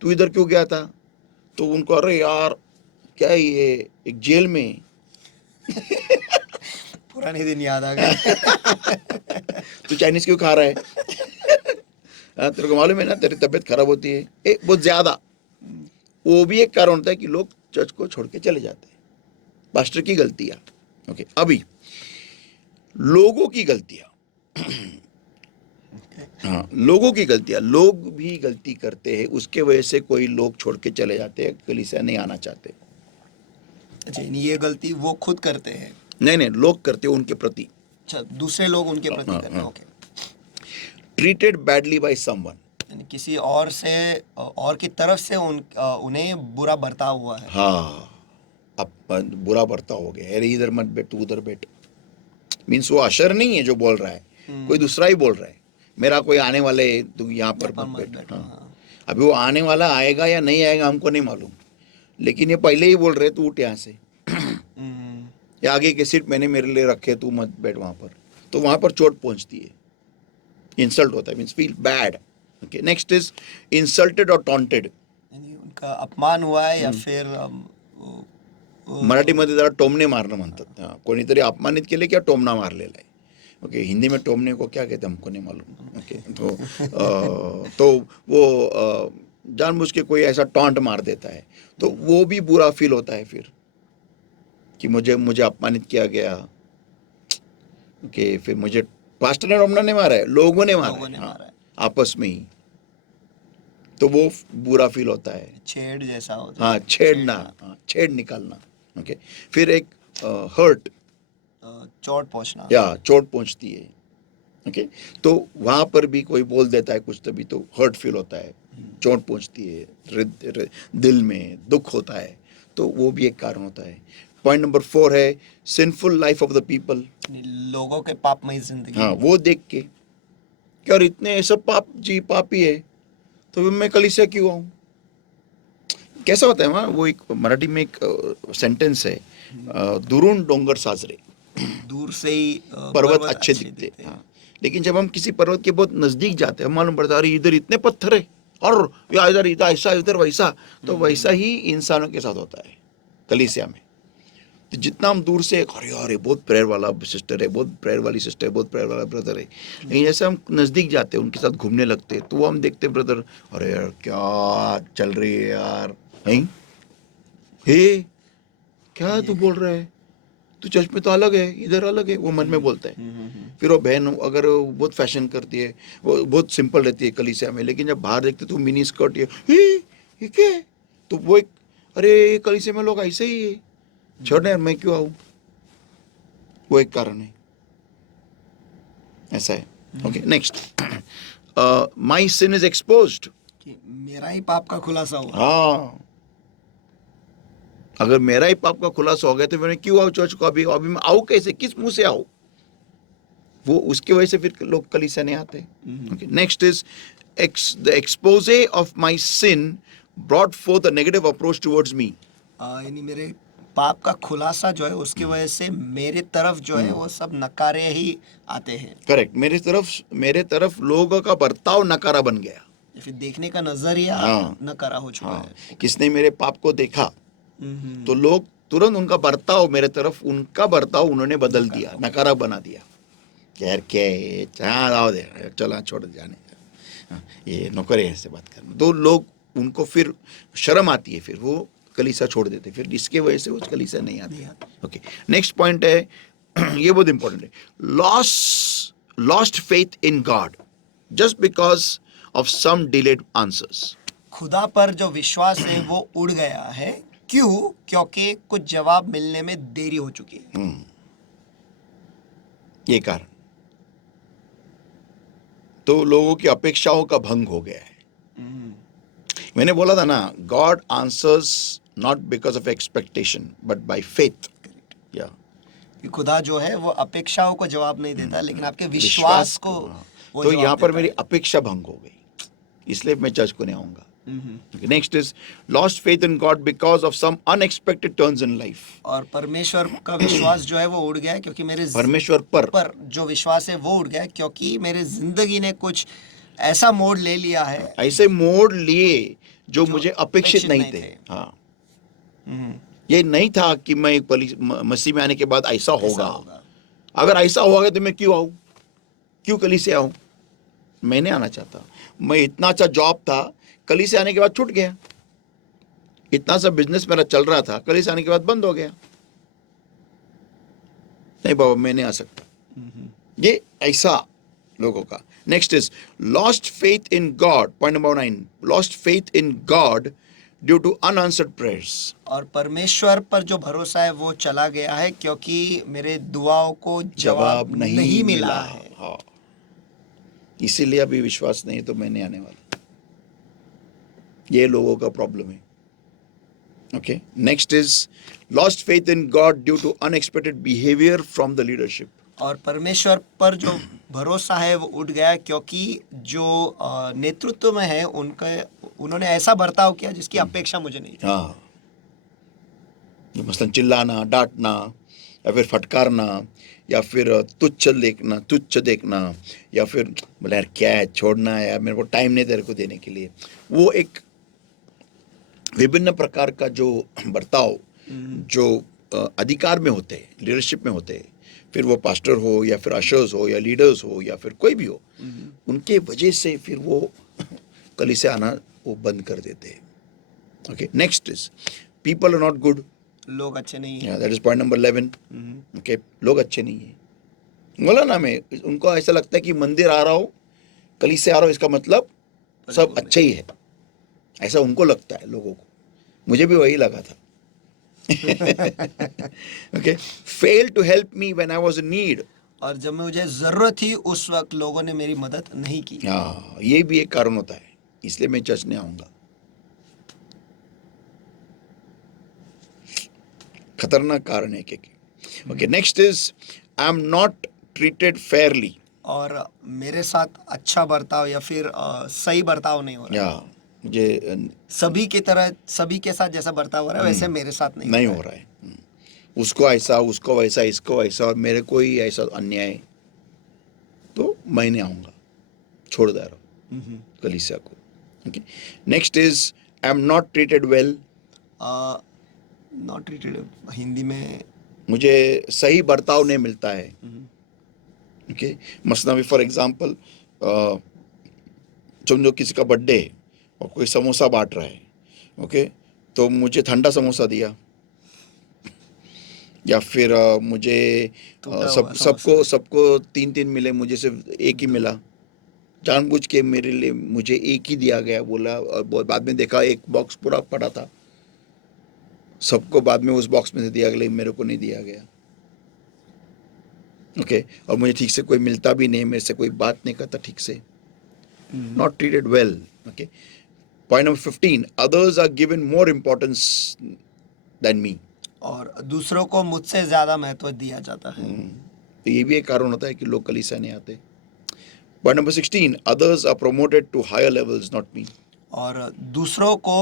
तू इधर क्यों गया था, तो उनको अरे यार क्या है ये एक जेल में पुराने दिन याद आ गए। तू चाइनीज क्यों खा रहा है तेरे को मालूम है ना तेरी तबीयत खराब होती है, बहुत ज्यादा। वो भी एक कारण होता है कि लोग चर्च को छोड़ के चले जाते हैं, पास्टर की गलतियां। ओके, अभी लोगों की गलतियां हाँ, लोगों की गलतियां, लोग भी गलती करते हैं, उसके वजह से कोई लोग छोड़ के चले जाते हैं, कलीसिया नहीं आना चाहते। अच्छा, ये गलती वो खुद करते हैं? नहीं, लोग करते हैं उनके प्रति। अच्छा, दूसरे लोग उनके प्रति करते हैं। Okay, treated badly by someone, यानी किसी और से और की तरफ से उन्हें बुरा बर्ताव हुआ है। हाँ, अब बुरा बर्ताव हो गया, अरे इधर मत बैठ, तू उधर बैठ। मीन्स वो अशर नहीं है जो बोल रहा है, कोई दूसरा ही बोल रहा है, मेरा कोई आने वाले है, तू यहाँ पर मत बैठ। हाँ, अभी वो आने वाला आएगा या नहीं आएगा हमको नहीं मालूम, लेकिन ये पहले ही बोल रहे तू उठ यहाँ से, या आगे की सीट मैंने मेरे लिए रखे, तू मत बैठ वहाँ पर, तो वहाँ पर चोट पहुँचती है, इंसल्ट होता है, means feel bad. Okay, next is insulted और टॉन्टेड, यानी उनका अपमान हुआ है या फिर मराठीमध्ये जरा टोमणे मारणं म्हणतात, कोणीतरी अपमानित केले किंवा टोमणा मारलेला आहे। ओके, हिंदी में टोमने को क्या कहते हैं हमको नहीं मालूम। ओके, तो वो जानबूझ के कोई ऐसा टॉन्ट मार देता है, तो वो भी बुरा फील होता है फिर कि मुझे अपमानित किया गया। ओके, फिर मुझे पास्टर ने टोमना नहीं मारा है, लोगों ने मारा है, हाँ, आपस में ही, तो वो बुरा फील होता है, छेड़ जैसा होता है। हाँ, छेड़ना, छेड़ निकालना। ओके, फिर एक हर्ट, चोट पहुंचना, या चोट पहुंचती है। ओके, तो वहां पर भी कोई बोल देता है कुछ, तभी तो हर्ट फील होता है, चोट पहुंचती है, दिल में दुख होता है, तो वो भी एक कारण होता है। पॉइंट नंबर 4 है sinful life of the people, लोगों के पापमय जिंदगी। हाँ, वो देख के कि और इतने सब पापी है, तो मैं कलीसिया क्यों आऊं। कैसा होता है वहाँ, वो एक मराठी में एक सेंटेंस है, दुरून डोंगर साजरे, दूर से ही पर्वत अच्छे दिखते हैं। हाँ, लेकिन जब हम किसी पर्वत के बहुत नजदीक जाते हैं, हम मालूम पड़ता है अरे इधर इतने पत्थर है और या इधर इधर ऐसा इधर वैसा। तो वैसा ही इंसानों के साथ होता है कलीसिया में। तो जितना हम दूर से अरे यार बहुत प्रेयर वाला सिस्टर है, बहुत प्रेयर वाली सिस्टर है, बहुत प्रेयर वाला ब्रदर है, लेकिन जैसे हम नज़दीक जाते हैं उनके साथ घूमने लगते हैं तो वो हम देखते हैं ब्रदर अरे यार क्या चल रही है यार, हैं हे क्या तू बोल रहा है, तू चर्च में तो अलग है इधर अलग है, वो मन में बोलता है। फिर वो बहन अगर वो बहुत फैशन करती है, वो बहुत सिंपल रहती है कलीसिया में, लेकिन जब बाहर देखते तो मिनी स्कर्ट ये क्या है, तो वो एक अरे कलीसिया में लोग ऐसे ही है, छोड़ यार मैं क्यों आऊं, वो एक कारण है, ऐसा है। Okay next, my sin is exposed. कि मेरा ही पाप का खुलासा हुआ। हाँ, अगर मेरा ही पाप का खुलासा हो गया तो मैंने क्यों आऊं चर्च को, अभी अभी मैं आऊं कैसे, किस मुंह से आऊं, वो उसकी वजह से फिर लोग कलीसिया नहीं आते। Okay next is the exposure of my sin brought forth a negative approach towards me. यानी मेरे पाप का खुलासा जो है उसकी वजह से मेरे तरफ जो है वो सब नकारे ही आते हैं, करेक्ट, मेरे तरफ लोगों का बर्ताव नकारा बन गया। या फिर देखने का नजरिया हाँ। नकारा हो चुका हाँ, है। किसने मेरे पाप को देखा हम्म, तो लोग तुरंत उनका बर्ताव मेरे तरफ, उनका बर्ताव उन्होंने बदल दिया, नकारा बना दिया। यार क्या है, हाँ आओ दे, चला छोड़ जाने, हाँ, ये नौकर है ऐसे बात करना, तो लोग उनको फिर शर्म आती है, फिर वो कलीसिया छोड़ देते, फिर इसके वजह से वो कलीसिया नहीं आते। ओके नेक्स्ट पॉइंट है ये बहुत इंपॉर्टेंट है, lost faith in God just because of some delayed answers. खुदा पर जो विश्वास है वो उड़ गया है, क्यों? क्योंकि कुछ जवाब मिलने में देरी हो चुकी है। ये कारण, तो लोगों की अपेक्षाओं का भंग हो गया है। मैंने बोला था ना, God answers not because of expectation but by faith. या कि खुदा जो है वो अपेक्षाओं को जवाब नहीं देता, लेकिन आपके विश्वास को वो तो जवाब यहाँ पर देता मेरी है। अपेक्षा भंग हो गई, इसलिए मैं चर्च को नहीं आऊंगा। Next is lost faith in God because of some unexpected turns in life. और परमेश्वर का विश्वास जो है वो उड़ गया है क्योंकि मेरे परमेश्वर पर जो विश्वास है वो उड़ गया है क्योंकि मेरे जिंदगी ने कुछ ऐसा मोड़ ले लिया है ऐसे मोड़ लिए जो जो मुझे अपेक्षित नहीं थे। हाँ, ये नहीं था कि मैं मसीह में आने के बाद ऐसा होगा। अगर ऐसा होगा तो मैं क्यों आऊं, क्यों कलीसिया आऊं, मैं नहीं आना चाहता। मैं इतना अच्छा जॉब था, कलीसिया आने के बाद छूट गया। इतना सा बिजनेस मेरा चल रहा था, कलीसिया आने के बाद बंद हो गया। नहीं बाबा मैं नहीं आ सकता। ये ऐसा लोगों का। Next is lost faith in God, point number 9, lost faith in God due to unanswered prayers. और परमेश्वर पर जो भरोसा है वो चला गया है क्योंकि मेरे दुआओं को जवाब नहीं मिला है। हाँ, इसीलिए अभी विश्वास नहीं तो मैं नहीं आने वाला। ये लोगों का प्रॉब्लम है। Okay next is lost faith in God due to unexpected behaviour from the leadership. और परमेश्वर पर जो भरोसा है वो उठ गया क्योंकि जो नेतृत्व में है उन्होंने ऐसा बर्ताव किया जिसकी अपेक्षा मुझे नहीं थी। हाँ, मसलन चिल्लाना, डांटना या फिर फटकारना या फिर तुच्छ देखना या फिर बोले यार क्या है, छोड़ना है यार, मेरे को टाइम नहीं तेरे को देने के लिए। वो एक विभिन्न प्रकार का जो बर्ताव जो अधिकार में होते हैं, लीडरशिप में होते हैं, फिर वो पास्टर हो या फिर अशर्स हो या लीडर्स हो या फिर कोई भी हो, उनके वजह से फिर वो कलीसिया आना वो बंद कर देते हैं। Okay next is people are not good, लोग अच्छे नहीं हैं। That is point number 11। Okay लोग अच्छे नहीं है, बोला ना मैं, उनको ऐसा लगता है कि मंदिर आ रहा हो, कलीसिया आ रहा हो, इसका मतलब सब अच्छे ही है, ऐसा उनको लगता है लोगों को। मुझे भी वही लगा था। Okay fail to help me when I was in need. और जब मुझे जरूरत थी उस वक्त लोगों ने मेरी मदद नहीं की। हाँ, ये भी एक कारण होता है, इसलिए मैं चर्च नहीं आऊंगा। खतरनाक कारण है कि okay next is I am not treated Fairlie. और मेरे साथ अच्छा बर्ताव या फिर सही बर्ताव नहीं हो रहा। या मुझे सभी की तरह सभी के साथ जैसा बर्ताव हो रहा है वैसे मेरे साथ नहीं हो रहा है। उसको ऐसा, उसको वैसा, इसको वैसा, और मेरे को ही ऐसा अन्याय, तो मैं नहीं आऊँगा, छोड़ दे रहा हूँ कलीसिया को. Okay. Next is I am not treated well. Not treated Hindi में मुझे सही बर्ताव नहीं मिलता है. ओके. मसलन फॉर एग्जांपल, समझो किसी का बर्थडे है और कोई समोसा बांट रहा है. ओके. तो मुझे ठंडा समोसा दिया, या फिर मुझे टूटा हुआ सबको समोसा. सबको 3-3 मिले, मुझे सिर्फ एक ही मिला. जानबूझ के मेरे लिए मुझे एक ही दिया गया बोला, और बाद में देखा एक बॉक्स पूरा पड़ा था. सबको बाद में उस बॉक्स में से दिया गया, लेकिन मेरे को नहीं दिया गया. ओके. और मुझे ठीक से कोई मिलता भी नहीं, मेरे से कोई बात नहीं करता ठीक से. Not treated well. Okay. Point number 15, others are given more importance than me. और दूसरों को मुझसे ज्यादा महत्व दिया जाता है. तो ये भी एक कारण होता है कि लोग कलीसिया नहीं आते. Point number 16, others are promoted to higher levels, not me. और दूसरों को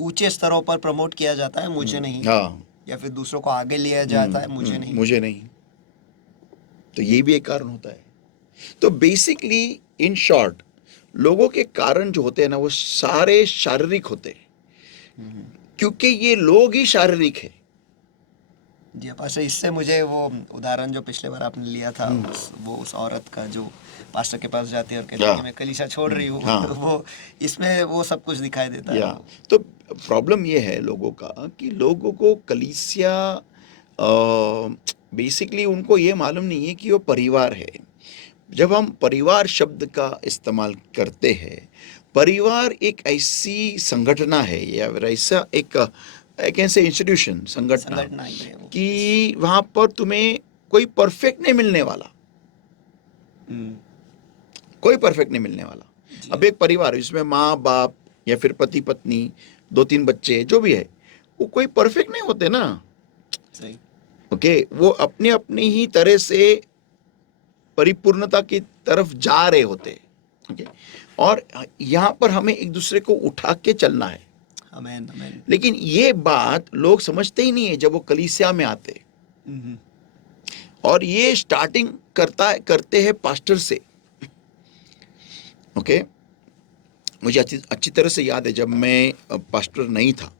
ऊंचे स्तरों पर प्रमोट किया जाता है, मुझे नहीं. हाँ. या फिर दूसरों को आगे लिया जाता है, मुझे नहीं. मुझे नहीं. तो ये भी एक कारण होता है. तो बेसिकली इन शॉर्ट, लोगों के कारण जो होते हैं ना, वो सारे शारीरिक होते हैं, क्योंकि ये लोग ही शारीरिक है. जी पास्टर, इससे मुझे वो उदाहरण जो पिछले बार आपने लिया था, उस औरत का जो पास्टर के पास जाती है और कहती है कि मैं कलीसिया छोड़ रही हूँ. हाँ. वो इसमें वो सब कुछ दिखाई देता या है. तो प्रॉब्लम ये है लोगों का कि लोगों को कलीसिया, बेसिकली उनको ये मालूम नहीं है कि वो परिवार है. जब हम परिवार शब्द का इस्तेमाल करते हैं, परिवार एक ऐसी संगठना है या फिर ऐसा एक ऐसे इंस्टीट्यूशन, संगठना संगठना ही है वो. कि वहाँ पर तुम्हें कोई परफेक्ट नहीं मिलने वाला. कोई परफेक्ट नहीं मिलने वाला. अब एक परिवार जिसमें माँ बाप या फिर पति पत्नी, 2-3 बच्चे, जो भी है, वो कोई परफेक्ट नहीं होते ना. सही. ओके. वो अपने अपनी ही तरह से परिपूर्णता की तरफ जा रहे होते. ओके. और यहाँ पर हमें एक दूसरे को उठा के चलना है. आमेन आमेन. लेकिन ये बात लोग समझते ही नहीं है जब वो कलीसिया में आते. और ये स्टार्टिंग करते हैं पास्टर से. ओके. मुझे अच्छी तरह से याद है जब मैं पास्टर नहीं था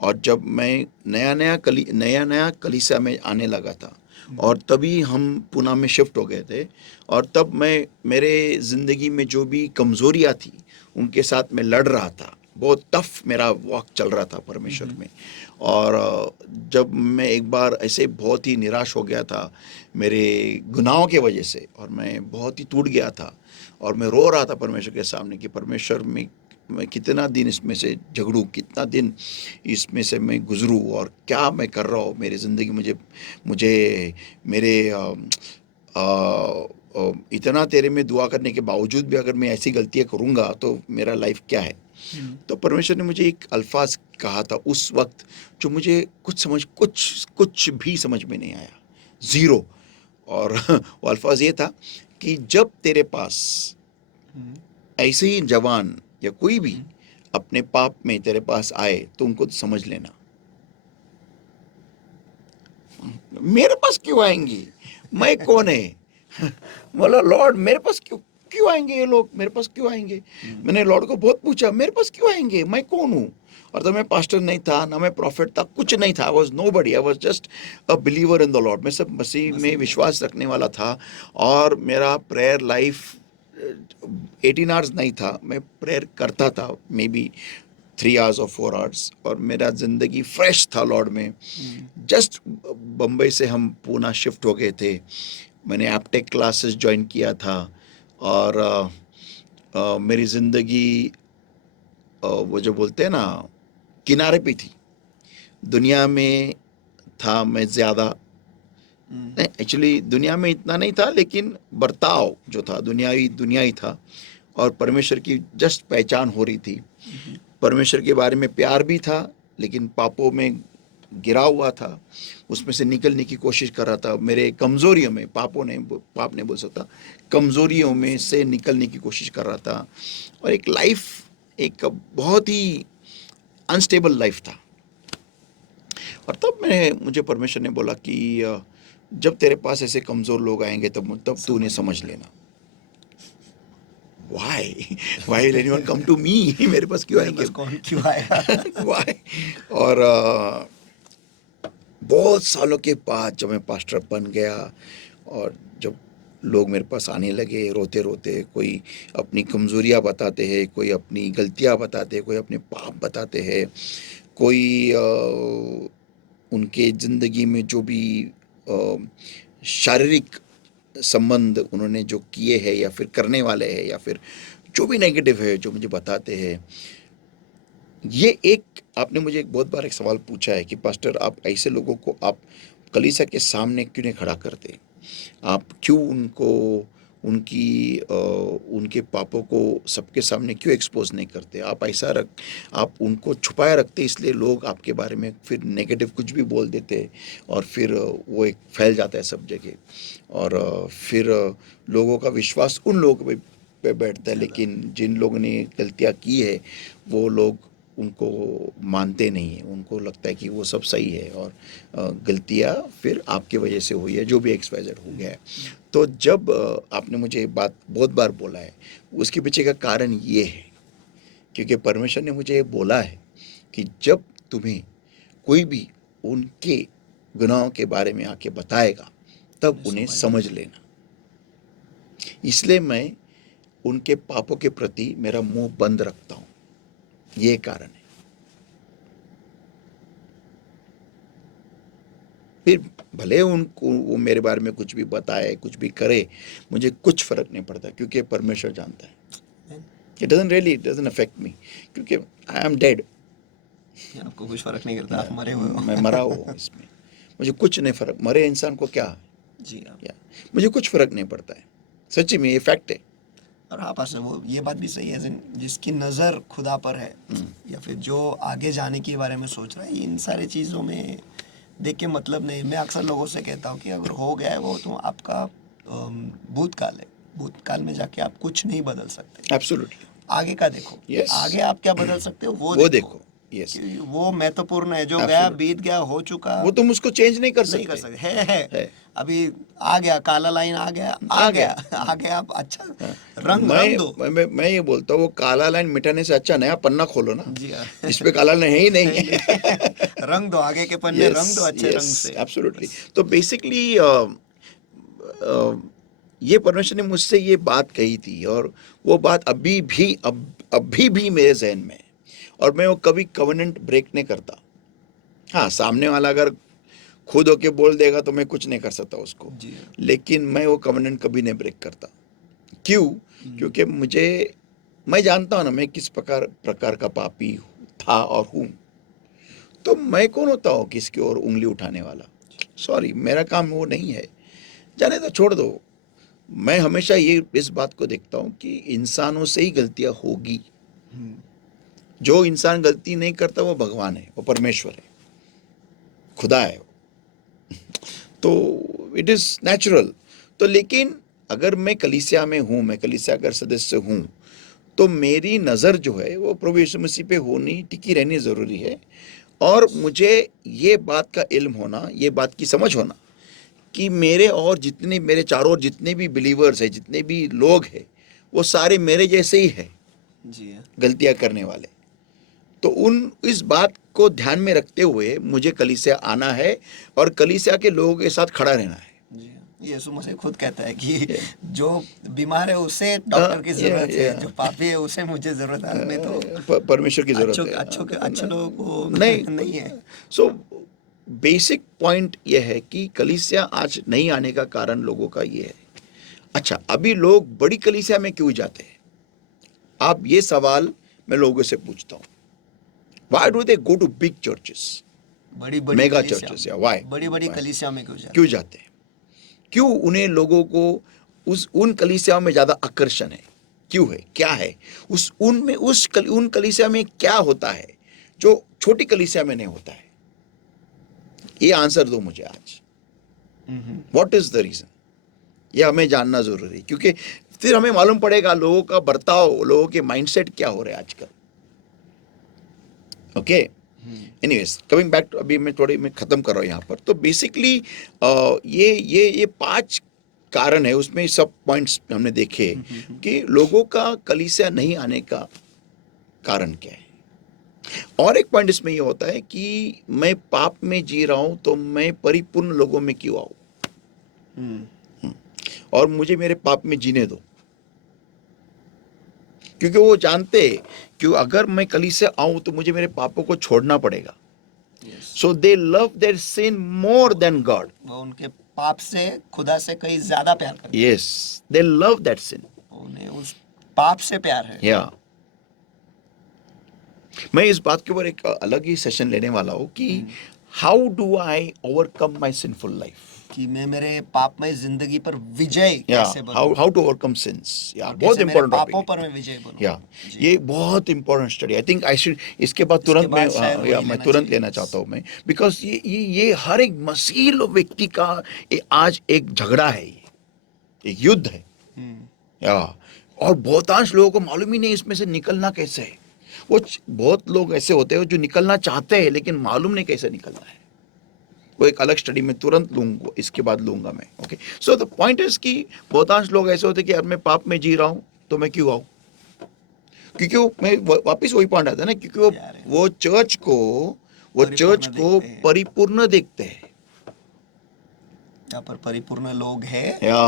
और जब मैं नया नया कलीसिया में आने लगा था, और तभी हम पुणे में शिफ्ट हो गए थे. और तब मैं, मेरे ज़िंदगी में जो भी कमज़ोरियाँ थी उनके साथ मैं लड़ रहा था. बहुत टफ मेरा वॉक चल रहा था परमेश्वर में. और जब मैं एक बार ऐसे बहुत ही निराश हो गया था मेरे गुनाहों के वजह से, और मैं बहुत ही टूट गया था, और मैं रो रहा था परमेश्वर के सामने कि परमेश्वर में मैं कितना दिन इसमें से झगड़ूं, कितना दिन इसमें से मैं गुजरूं, और क्या मैं कर रहा हूँ मेरी ज़िंदगी. मुझे मेरे इतना तेरे में दुआ करने के बावजूद भी अगर मैं ऐसी गलतियाँ करूँगा तो मेरा लाइफ क्या है. तो परमेश्वर ने मुझे एक अल्फाज कहा था उस वक्त, जो मुझे कुछ भी समझ में नहीं आया, ज़ीरो. और वो अल्फाज ये था कि जब तेरे पास ऐसे ही जवान या कोई भी अपने पाप में तेरे पास आए तो उनको समझ लेना. मेरे पास क्यों आएंगे, मैं कौन है. बोला लॉर्ड मेरे पास क्यों आएंगे ये लोग, मेरे पास क्यों आएंगे. मैंने लॉर्ड को बहुत पूछा, मेरे पास क्यों आएंगे, मैं कौन हूँ. और तो मैं पास्टर नहीं था, ना मैं प्रॉफिट था, कुछ नहीं था. I was nobody, I was just a believer in the Lord. मैं सब मसीह में विश्वास रखने वाला था. और मेरा प्रेयर लाइफ 18 आवर्स नहीं था, मैं प्रेयर करता था मे बी 3 आवर्स और 4 आवर्स. और मेरा ज़िंदगी फ्रेश था लॉर्ड में. जस्ट बम्बई से हम पूना शिफ्ट हो गए थे. मैंने एपटेक क्लासेस ज्वाइन किया था. और मेरी ज़िंदगी वो जो बोलते हैं ना, किनारे पे थी. दुनिया में था मैं ज़्यादा नहीं, एक्चुअली दुनिया में इतना नहीं था, लेकिन बर्ताव जो था दुनियाई था. और परमेश्वर की जस्ट पहचान हो रही थी. परमेश्वर के बारे में प्यार भी था, लेकिन पापों में गिरा हुआ था, उसमें से निकलने की कोशिश कर रहा था. मेरे कमज़ोरियों में, पाप नहीं बोल सकता, कमज़ोरियों में से निकलने की कोशिश कर रहा था. और एक लाइफ, एक बहुत ही अनस्टेबल लाइफ था. और तब मुझे परमेश्वर ने बोला कि जब तेरे पास ऐसे कमज़ोर लोग आएंगे तब तू उन्हें समझ लेना। Why will anyone come to me? मेरे पास क्यों मेरे आएंगे? पास कौन क्यों आएगा? Why? और बहुत सालों के बाद जब मैं पास्टर बन गया और जब लोग मेरे पास आने लगे रोते रोते, कोई अपनी कमज़ोरियाँ बताते हैं, कोई अपनी गलतियाँ बताते हैं, कोई अपने पाप बताते हैं, कोई उनके ज़िंदगी में जो भी शारीरिक संबंध उन्होंने जो किए हैं या फिर करने वाले हैं या फिर जो भी नेगेटिव है जो मुझे बताते हैं, ये एक आपने मुझे एक बहुत बार एक सवाल पूछा है कि पास्टर आप ऐसे लोगों को आप कलीसिया के सामने क्यों नहीं खड़ा करते? आप क्यों उनको उनके पापों को सबके सामने क्यों एक्सपोज नहीं करते? आप उनको छुपाए रखते इसलिए लोग आपके बारे में फिर नेगेटिव कुछ भी बोल देते और फिर वो एक फैल जाता है सब जगह और फिर लोगों का विश्वास उन लोगों पे बैठता है, लेकिन जिन लोगों ने गलतियाँ की है वो लोग उनको मानते नहीं हैं, उनको लगता है कि वो सब सही है और गलतियाँ फिर आपकी वजह से हुई है, जो भी XYZ हो गया है। तो जब आपने मुझे ये बात बहुत बार बोला है, उसके पीछे का कारण ये है क्योंकि परमेश्वर ने मुझे बोला है कि जब तुम्हें कोई भी उनके गुनाहों के बारे में आके बताएगा तब उन्हें समझ लेना। इसलिए मैं उनके पापों के प्रति मेरा मुंह बंद रखता हूँ, ये कारण है। फिर भले उनको वो मेरे बारे में कुछ भी बताए, कुछ भी करे, मुझे कुछ फर्क नहीं पड़ता क्योंकि परमेश्वर जानता है। It doesn't affect me क्योंकि I am dead। आपको कुछ फर्क नहीं करता, आप मरे हुए हो। मैं मरा हुआ हूँ इसमें, मुझे कुछ नहीं फर्क, मरे इंसान को क्या जी हाँ। या मुझे कुछ फर्क नहीं पड़ता है, सच्ची में ये फैक्ट है। और हाँ पास्टर, वो ये बात भी सही है, जिसकी नज़र खुदा पर है या फिर जो आगे जाने के बारे में सोच रहा है, इन सारी चीज़ों में देख के मतलब नहीं। मैं अक्सर लोगों से कहता हूँ कि अगर हो गया है वो तो आपका भूतकाल है, भूतकाल में जाके आप कुछ नहीं बदल सकते। एब्सोल्युटली। आगे का देखो, Yes. आगे आप क्या बदल सकते हो वो देखो। यस, कि वो महत्वपूर्ण है, जो गया Absolutely. बीत गया, हो चुका, वो तुम उसको चेंज नहीं कर नहीं कर सकते। सकते। है है। अभी आ गया, काला लाइन आ गया, आ गया गया। आ गया, आप अच्छा रंग दो। मैं ये बोलता हूँ वो काला लाइन मिटाने से अच्छा नया पन्ना खोलो ना, जी हाँ। इस पे काला लाइन है ही नहीं। रंग दो, आगे के पन्ने रंग दो अच्छे रंग से। एब्सोल्युटली। तो बेसिकली ये परमेश्वर ने मुझसे ये बात कही थी और वो बात अभी भी मेरे जहन में है और मैं वो कभी कवेनेंट ब्रेक नहीं करता। हाँ, सामने वाला अगर खुद होके बोल देगा तो मैं कुछ नहीं कर सकता उसको, जी हाँ। लेकिन मैं वो कवेनेंट कभी नहीं ब्रेक करता। क्यों? क्योंकि मैं जानता हूँ ना मैं किस प्रकार का पापी था और हूँ, तो मैं कौन होता हूँ किसकी ओर उंगली उठाने वाला? सॉरी, मेरा काम वो नहीं है, जाने दो, छोड़ दो। मैं हमेशा ये इस बात को देखता हूँ कि इंसानों से ही गलतियाँ होगी। जो इंसान गलती नहीं करता वो भगवान है, वो परमेश्वर है, खुदा है। तो इट इज़ नेचुरल। तो लेकिन अगर मैं कलीसिया में हूँ, मैं कलीसिया का सदस्य हूँ, तो मेरी नज़र जो है वो प्रभु यीशु मसीह पे होनी, टिकी रहनी ज़रूरी है। और मुझे ये बात का इल्म होना, ये बात की समझ होना कि मेरे चारों ओर जितने भी बिलीवर्स हैं, जितने भी लोग हैं, वो सारे मेरे जैसे ही हैं, जी हाँ। गलतियाँ करने वाले। तो इस बात को ध्यान में रखते हुए मुझे कलीसिया आना है और कलीसिया के लोगों के साथ खड़ा रहना है। जी हाँ। यीशु मसीह खुद कहता है कि जो बीमार है उसे डॉक्टर की जरूरत है, जो पापी है उसे मुझे जरूरत है, नहीं तो परमेश्वर की जरूरत है। अच्छे लोगों को नहीं है। सो बेसिक पॉइंट यह है कि कलीसिया आज नहीं आने का कारण लोगों का ये है। अच्छा, अभी लोग बड़ी कलीसिया में क्यों जाते हैं? आप ये सवाल मैं लोगों से पूछता हूँ, why do they go to big churches, बड़ी मेगा चर्चेस, या व्हाई बड़ी कलीसिया में क्यों जाते हैं? क्यों उन्हें लोगों को उन कलीसियाओं में ज्यादा आकर्षण है? क्यों है? क्या है उन कलीसिया में क्या होता है जो छोटी कलीसिया में नहीं होता है? ये आंसर दो मुझे आज। What is the reason? ये हमें जानना जरूरी है क्योंकि फिर हमें मालूम पड़ेगा लोगों का बर्ताव, लोगों के माइंडसेट क्या हो रहे हैं आजकल। Okay, anyways coming back to, अभी मैं खत्म कर रहा हूँ यहाँ पर। तो बेसिकली ये 5 कारण है, उसमें सब पॉइंट्स हमने देखे कि लोगों का कलीसिया नहीं आने का कारण क्या है। और एक पॉइंट इसमें ये होता है कि मैं पाप में जी रहा हूं तो मैं परिपूर्ण लोगों में क्यों आऊं, और मुझे मेरे पाप में जीने दो, क्योंकि वो जानते कि अगर मैं कलीसिया आऊं तो मुझे मेरे पापों को छोड़ना पड़ेगा। So they love their sin more than God. वो उनके पाप से खुदा से कहीं ज्यादा प्यार करते yes, they love that sin. हैं, उन्हें उस पाप से प्यार है। या मैं इस बात के ऊपर एक अलग ही सेशन लेने वाला हूं कि how do I overcome my sinful life, कि मैं मेरे पापमय जिंदगी पर विजय या कैसे बनूं, हाउ टू ओवरकम सिंस। या और बहुत कैसे मेरे इंपॉर्टेंट पापों टॉपिक पर है। मैं विजय बनूं। या जी। ये बहुत important study, I think I should इसके बाद इसके तुरंत बाद शायद मैं वही मैं लेना तुरंत चाहिए। लेना चाहता हूँ मैं, बिकॉज ये हर एक मसीही व्यक्ति का आज एक झगड़ा है, ये एक युद्ध है। या और बहुतांश लोगों को मालूम ही नहीं इसमें से निकलना कैसे है। बहुत लोग ऐसे होते हैं जो निकलना चाहते हैं लेकिन मालूम नहीं कैसे निकलना है। वो एक अलग स्टडी में तुरंत लूंगा, इसके बाद लूंगा मैं। Okay, so the point is कि बहुतांश लोग ऐसे होते हैं कि यार मैं पाप में जी रहा हूं तो मैं क्यों आऊं, क्योंकि मैं वापिस वही पॉइंट आता है ना, क्योंकि वो चर्च को परिपूर्ण देखते हैं। यहाँ पर परिपूर्ण लोग हैं। या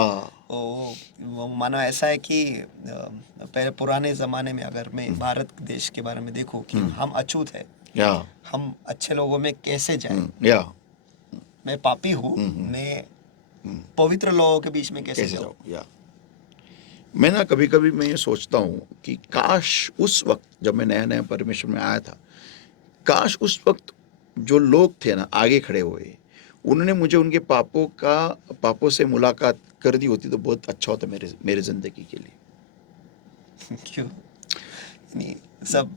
वो मानो ऐसा है कि पहले पुराने ज़माने में अगर मैं भारत देश के बारे में देखूं कि हम अछूत है, या हम अच्छे लोगों में कैसे जाएं, या मैं पापी हूँ, मैं पवित्र लोगों के बीच में कैसे जाऊं। या मैं ना कभी कभी मैं ये सोचता हूँ कि काश उस वक्त जब मैं नया नया परमेश्वर में आया था, काश उस वक्त जो लोग थे ना आगे खड़े हुए, उन्होंने मुझे उनके पापों से मुलाकात कर दी होती तो बहुत अच्छा होता मेरे जिंदगी के लिए। क्यों नहीं सब,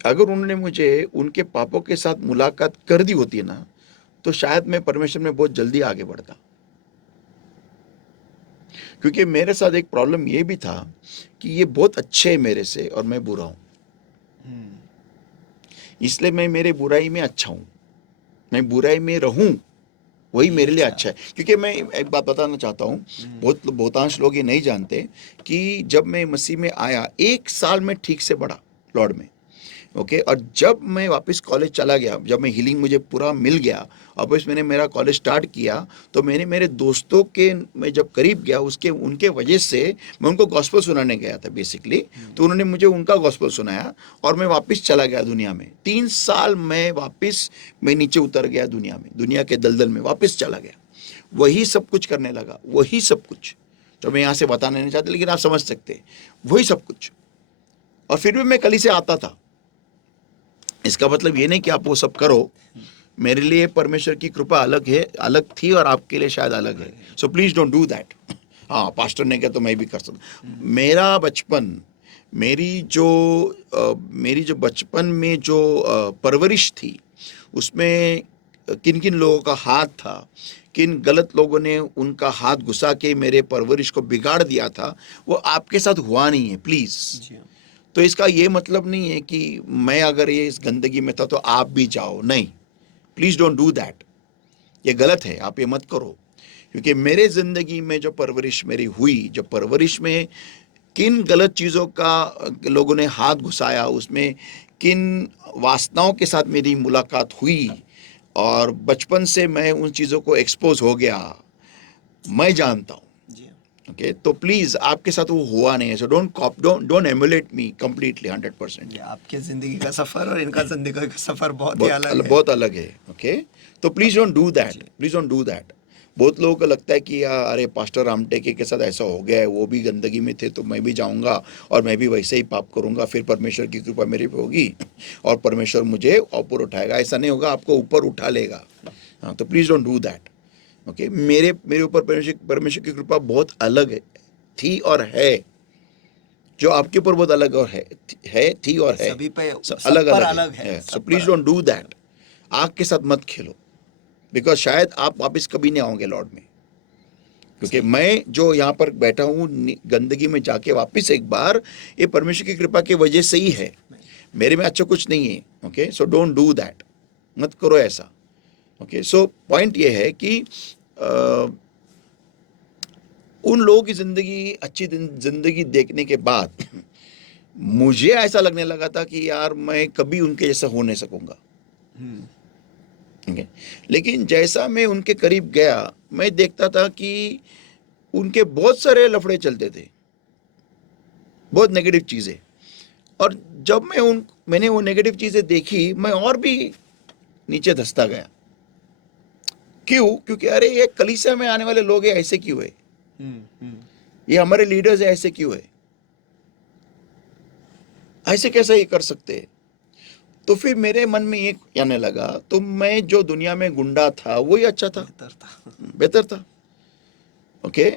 अगर उन्होंने मुझे उनके पापों के साथ मुलाकात कर दी होती ना, तो शायद मैं परमेश्वर में बहुत जल्दी आगे बढ़ता। क्योंकि मेरे साथ एक प्रॉब्लम ये भी था कि ये बहुत अच्छे है मेरे से और मैं बुरा हूं, इसलिए मैं मेरे बुराई में अच्छा हूं, मैं बुराई में रहूं वही मेरे लिए अच्छा है। क्योंकि मैं एक बात बताना चाहता हूँ, बहुतांश लोग ये नहीं जानते कि जब मैं मसीह में आया 1 साल में ठीक से बढ़ा लॉर्ड में। ओके, और जब मैं वापस कॉलेज चला गया, जब मैं हीलिंग मुझे पूरा मिल गया, वापस मैंने मेरा कॉलेज स्टार्ट किया, तो मैंने मेरे दोस्तों के मैं जब करीब गया उनके वजह से मैं उनको गॉस्पेल सुनाने गया था बेसिकली। तो उन्होंने मुझे उनका गॉस्पेल सुनाया और मैं वापस चला गया दुनिया में। 3 साल मैं नीचे उतर गया दुनिया में, दुनिया के दलदल में वापस चला गया, वही सब कुछ करने लगा, वही सब कुछ जो मैं यहाँ से बताना नहीं चाहता, लेकिन आप समझ सकते वही सब कुछ। और फिर भी मैं कली से आता था। इसका मतलब ये नहीं कि आप वो सब करो, मेरे लिए परमेश्वर की कृपा अलग थी और आपके लिए शायद अलग है। So please don't do that. हाँ, पास्टर ने किया तो मैं भी कर सकता। मेरा बचपन, मेरी जो बचपन में जो परवरिश थी, उसमें किन किन लोगों का हाथ था, किन गलत लोगों ने उनका हाथ घुसा के मेरे परवरिश को बिगाड़ दिया था, वो आपके साथ हुआ नहीं है प्लीज। तो इसका ये मतलब नहीं है कि मैं अगर ये इस गंदगी में था तो आप भी जाओ, नहीं, प्लीज डोंट डू दैट, ये गलत है, आप ये मत करो। क्योंकि मेरे जिंदगी में जो परवरिश मेरी हुई, जो परवरिश में किन गलत चीज़ों का लोगों ने हाथ घुसाया, उसमें किन वासनाओं के साथ मेरी मुलाकात हुई, और बचपन से मैं उन चीज़ों को एक्सपोज हो गया, मैं जानता हूँ। ओके, तो प्लीज आपके साथ वो हुआ नहीं है, so don't emulate me completely 100%। आपके जिंदगी का सफर और इनका जिंदगी का सफर बहुत अलग है। ओके, तो please don't do that, please don't do that. बहुत लोगों को लगता है कि यार अरे पास्टर रामटेके के साथ ऐसा हो गया है, वो भी गंदगी में थे तो मैं भी जाऊंगा और मैं भी वैसे ही पाप करूंगा, फिर परमेश्वर की कृपा मेरे पे होगी और परमेश्वर मुझे ऊपर उठाएगा। ऐसा नहीं होगा, आपको ऊपर उठा लेगा। हाँ, तो please don't do that. Okay, मेरे ऊपर परमेश्वर की कृपा बहुत अलग थी और है, जो आपके ऊपर बहुत अलग और थी और है, सभी पे अलग है। So please don't do that. आग के साथ मत खेलो, बिकॉज शायद आप वापस कभी नहीं आओगे लॉर्ड में। क्योंकि मैं जो यहाँ पर बैठा हूँ गंदगी में जाके वापस एक बार, ये परमेश्वर की कृपा की वजह से ही है। मेरे में अच्छा कुछ नहीं है, okay, so don't do that, मत करो ऐसा, ओके। सो पॉइंट ये है कि उन लोगों की जिंदगी, अच्छी जिंदगी देखने के बाद मुझे ऐसा लगने लगा था कि यार मैं कभी उनके जैसा हो नहीं सकूंगा, ओके। लेकिन जैसा मैं उनके करीब गया, मैं देखता था कि उनके बहुत सारे लफड़े चलते थे, बहुत नेगेटिव चीजें। और जब मैंने वो नेगेटिव चीजें देखी, मैं और भी नीचे धंसता गया। क्यों? क्योंकि अरे ये कलीसिया में आने वाले लोग हैं, ऐसे क्यों है? ये हमारे लीडर्स है, ऐसे क्यों है? ऐसे कैसे ये कर सकते हैं? तो फिर मेरे मन में ये आने लगा, तो मैं जो दुनिया में गुंडा था वही अच्छा था, बेहतर था, ओके।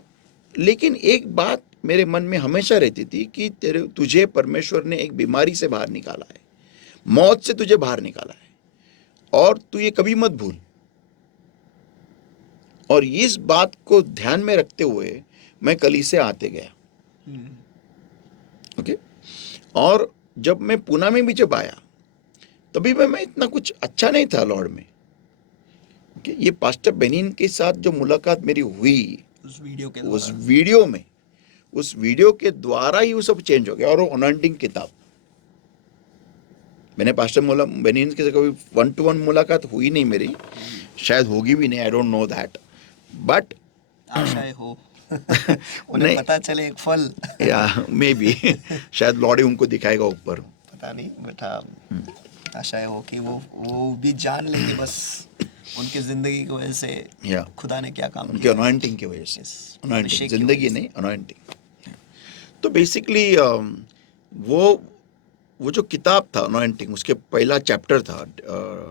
लेकिन एक बात मेरे मन में हमेशा रहती थी कि तुझे परमेश्वर ने एक बीमारी से बाहर निकाला है, मौत से तुझे बाहर निकाला है, और तू ये कभी मत भूल। और इस बात को ध्यान में रखते हुए मैं कलीसिया आते गया, ओके। और जब मैं पूना में भी जब आया, तभी मैं इतना कुछ अच्छा नहीं था लॉर्ड में, ओके। ये पास्टर बेनिन के साथ जो मुलाकात मेरी हुई उस वीडियो के उस दौरान। वीडियो में, उस वीडियो के द्वारा ही वो सब चेंज हो गया। और वो अनॉइंटिंग किताब, मैंने पास्टर बेनिन के साथ कभी 1-to-1 मुलाकात हुई नहीं मेरी, शायद होगी भी नहीं, I don't know that, but आशाएं हो उन्हें नहीं, पता चले एक फल या मे बी शायद लॉर्ड ही उनको दिखाएगा ऊपर। पता नहीं, बट आशाएं हो कि वो भी जान ले कि बस उनकी जिंदगी की वजह से या खुदा ने क्या काम उनके किया है। अनॉइंटिंग की वजह से, Yes, अनॉइंटिंग, अभिषेक की जिंदगी वजह से। नहीं, अनॉइंटिंग। तो बेसिकली वो जो किताब था अनॉइंटिंग, उसके पहला चैप्टर था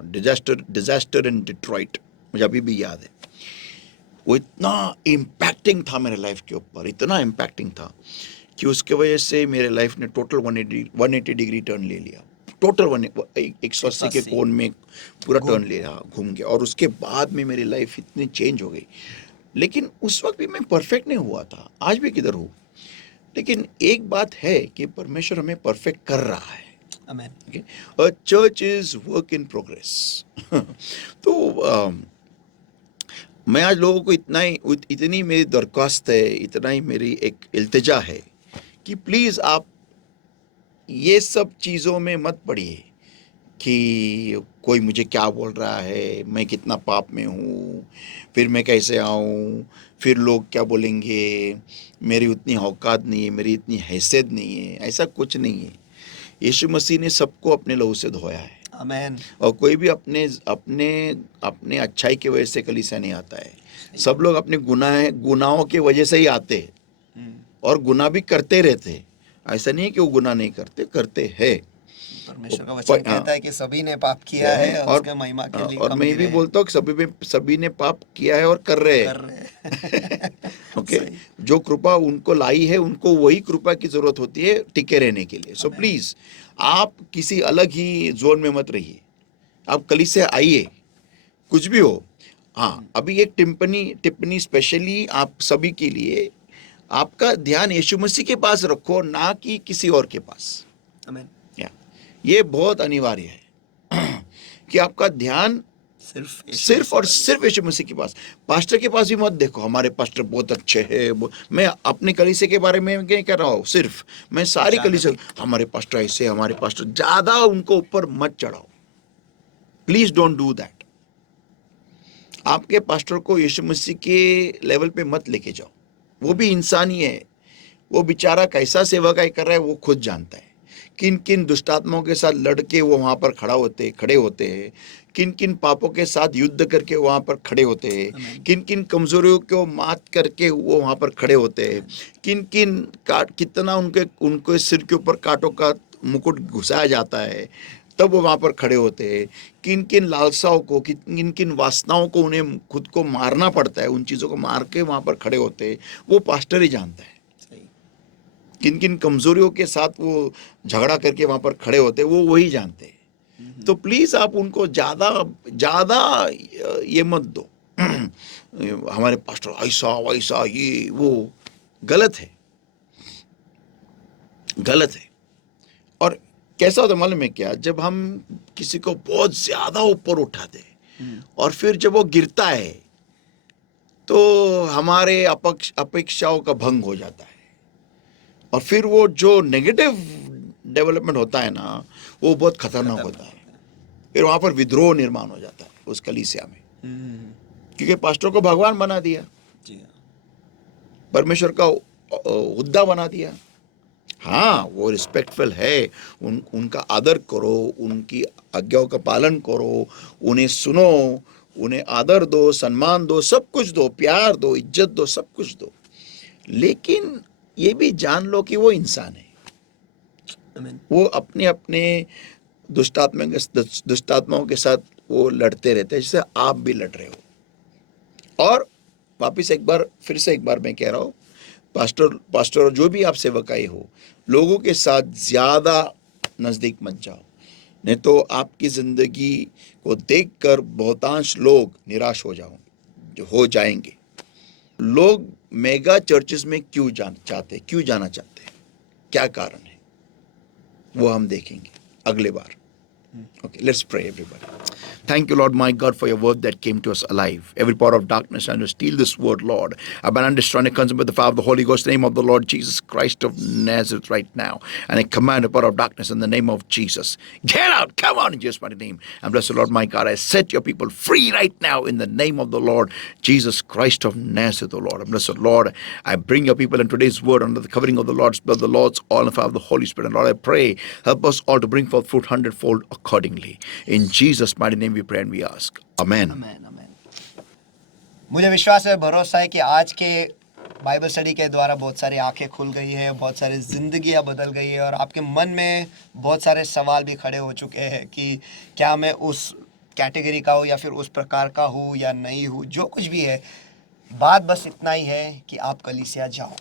डिजास्टर इन डिट्रॉइट, मुझे अभी भी याद है। वो इतना इम्पैक्टिंग था मेरे लाइफ के ऊपर, इतना इम्पैक्टिंग था कि उसके वजह से मेरे लाइफ ने टोटल 180 डिग्री टर्न ले लिया, टोटल 180 के 180 कोण में पूरा घूम टर्न ले रहा, घूम गया। और उसके बाद में मेरी लाइफ इतनी चेंज हो गई। लेकिन उस वक्त भी मैं परफेक्ट नहीं हुआ था, आज भी किधर हूँ। लेकिन एक बात है कि परमेश्वर हमें परफेक्ट कर रहा है, amen. Okay. A church is work in progress. तो मैं आज लोगों को इतनी मेरी दरख्वास्त है, इतना ही मेरी एक इल्तिजा है कि प्लीज़ आप ये सब चीज़ों में मत पड़िए कि कोई मुझे क्या बोल रहा है, मैं कितना पाप में हूँ, फिर मैं कैसे आऊँ, फिर लोग क्या बोलेंगे, मेरी उतनी औकात नहीं है, मेरी इतनी हैसियत नहीं है। ऐसा कुछ नहीं है। यीशु मसीह ने सबको अपने लहू से धोया है, आमेन। और कोई भी अपने अपने अपने अच्छाई की वजह से कलीसिया नहीं आता है। सब लोग अपने गुनाहों की वजह से ही आते हैं, और गुनाह भी करते रहते हैं। ऐसा नहीं है कि वो गुनाह नहीं करते, करते हैं। परमेश्वर का वचन कहता है कि सभी ने पाप किया है और उसके महिमा के लिए और कम मैं भी गिरे हैं। बोलता हूँ कि सभी ने पाप किया है और कर रहे कर हैं, रहे हैं। ओके। सही। जो कृपा उनको लाई है, उनको वही कृपा की जरूरत होती है टिके रहने के लिए। सो आमेन। प्लीज आप किसी अलग ही जोन में मत रहिए, आप कलीसिया आइए, कुछ भी हो। हाँ, अभी एक टिप्पणी स्पेशली आप सभी के लिए, आपका ध्यान यीशु मसीह के पास रखो, ना कि किसी और के पास। आमेन। या ये बहुत अनिवार्य है कि आपका ध्यान सिर्फ यीशु सिर्फ मसीह और पर। सिर्फ यीशु मसीह के पास। पास्टर के पास भी मत देखो, हमारे पास्टर बहुत अच्छे हैं, मैं अपने कलीसिया के बारे में नहीं कह रहा हूँ, सिर्फ मैं सारी कलीसिया, हमारे पास्टर ऐसे, हमारे पास्टर, ज्यादा उनको ऊपर मत चढ़ाओ। Please don't do that. आपके पास्टर को यीशु मसीह के लेवल पे मत लेके जाओ। वो भी इंसान ही है, वो बेचारा कैसा सेवकाई कर रहा है वो खुद जानता है। किन किन दुष्टात्माओं के साथ लड़के वो वहां पर खड़े होते हैं, किन किन पापों के साथ युद्ध करके वहां पर खड़े होते हैं, किन किन कमजोरियों को मात करके वो वहां पर खड़े होते हैं, किन किन कितना उनके सिर के ऊपर कांटों का मुकुट घुसाया जाता है, तब वो वहां पर खड़े होते हैं। किन किन लालसाओं को, किन किन वासनाओं को उन्हें खुद को मारना पड़ता है, उन चीज़ों को मार के वहां पर खड़े होते हैं, वो पास्टर ही जानता है। किन किन कमजोरियों के साथ वो झगड़ा करके वहां पर खड़े होते हैं, वो वही जानते हैं। तो प्लीज आप उनको ज्यादा ज्यादा ये मत दो हमारे पास्टर ऐसा वैसा, ये वो गलत है, गलत है। और कैसा होता है मालूम है क्या, जब हम किसी को बहुत ज्यादा ऊपर उठाते और फिर जब वो गिरता है तो हमारे अपेक्षाओं का भंग हो जाता है, और फिर वो जो नेगेटिव डेवलपमेंट होता है ना, वो बहुत खतरनाक होता है। फिर वहां पर विद्रोह निर्माण हो जाता है उस कलीसिया में, क्योंकि पास्टर को भगवान बना दिया, परमेश्वर का हुद्दा बना दिया। हाँ, वो रिस्पेक्टफुल है, उनका आदर करो, उनकी आज्ञाओं का पालन करो, उन्हें सुनो, उन्हें आदर दो, सम्मान दो, सब कुछ दो, प्यार दो, इज्जत दो, सब कुछ दो। लेकिन ये भी जान लो कि वो इंसान है, वो अपने अपने दुष्टात्माओं के साथ वो लड़ते रहते हैं, जैसे आप भी लड़ रहे हो। और वापिस फिर से एक बार मैं कह रहा हूँ, पास्टर और जो भी आप सेवकाई हो, लोगों के साथ ज्यादा नजदीक मत जाओ, नहीं तो आपकी जिंदगी को देखकर बहुतांश लोग निराश हो जाएंगे। लोग मेगा चर्चेस में क्यों जाना चाहते हैं, क्या कारण है, वो हम देखेंगे अगले बार। Okay, let's pray, everybody. Thank you, Lord, my God, for your word that came to us alive. Every power of darkness and to steal this word, Lord. I bind and destroy and consume by the fire of the Holy Ghost, in the name of the Lord Jesus Christ of Nazareth right now. And I command the power of darkness in the name of Jesus. Get out! Come on in Jesus' mighty name. And bless the Lord, my God. I set your people free right now in the name of the Lord Jesus Christ of Nazareth, O Lord. And bless the Lord. I bring your people in today's word under the covering of the Lord's blood, the Lord's all in the fire of the Holy Spirit. And Lord, I pray, help us all to bring forth fruit 100-fold accordingly. In Jesus' mighty name we pray and we ask. Amen. आमेन, आमेन। मुझे विश्वास है, भरोसा है कि आज के बाइबल स्टडी के द्वारा बहुत सारी आंखें खुल गई है, बहुत सारी जिंदगियां बदल गई है, और आपके मन में बहुत सारे सवाल भी खड़े हो चुके हैं कि क्या मैं उस कैटेगरी का हूँ या फिर उस प्रकार का हूँ या नहीं हूँ। जो कुछ भी है, बात बस इतना ही है कि आप कलीसिया जाओ।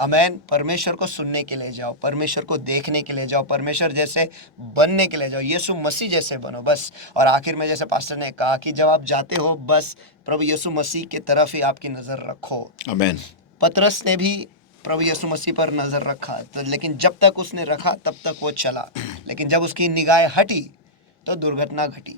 अमेन। परमेश्वर को सुनने के लिए जाओ, परमेश्वर को देखने के लिए जाओ, परमेश्वर जैसे बनने के लिए जाओ, यीशु मसीह जैसे बनो बस। और आखिर में जैसे पास्टर ने कहा कि जब आप जाते हो, बस प्रभु यीशु मसीह की तरफ ही आपकी नज़र रखो। आमेन। पतरस ने भी प्रभु यीशु मसीह पर नज़र रखा, तो लेकिन जब तक उसने रखा तब तक वो चला, लेकिन जब उसकी निगाहें हटी तो दुर्घटना घटी।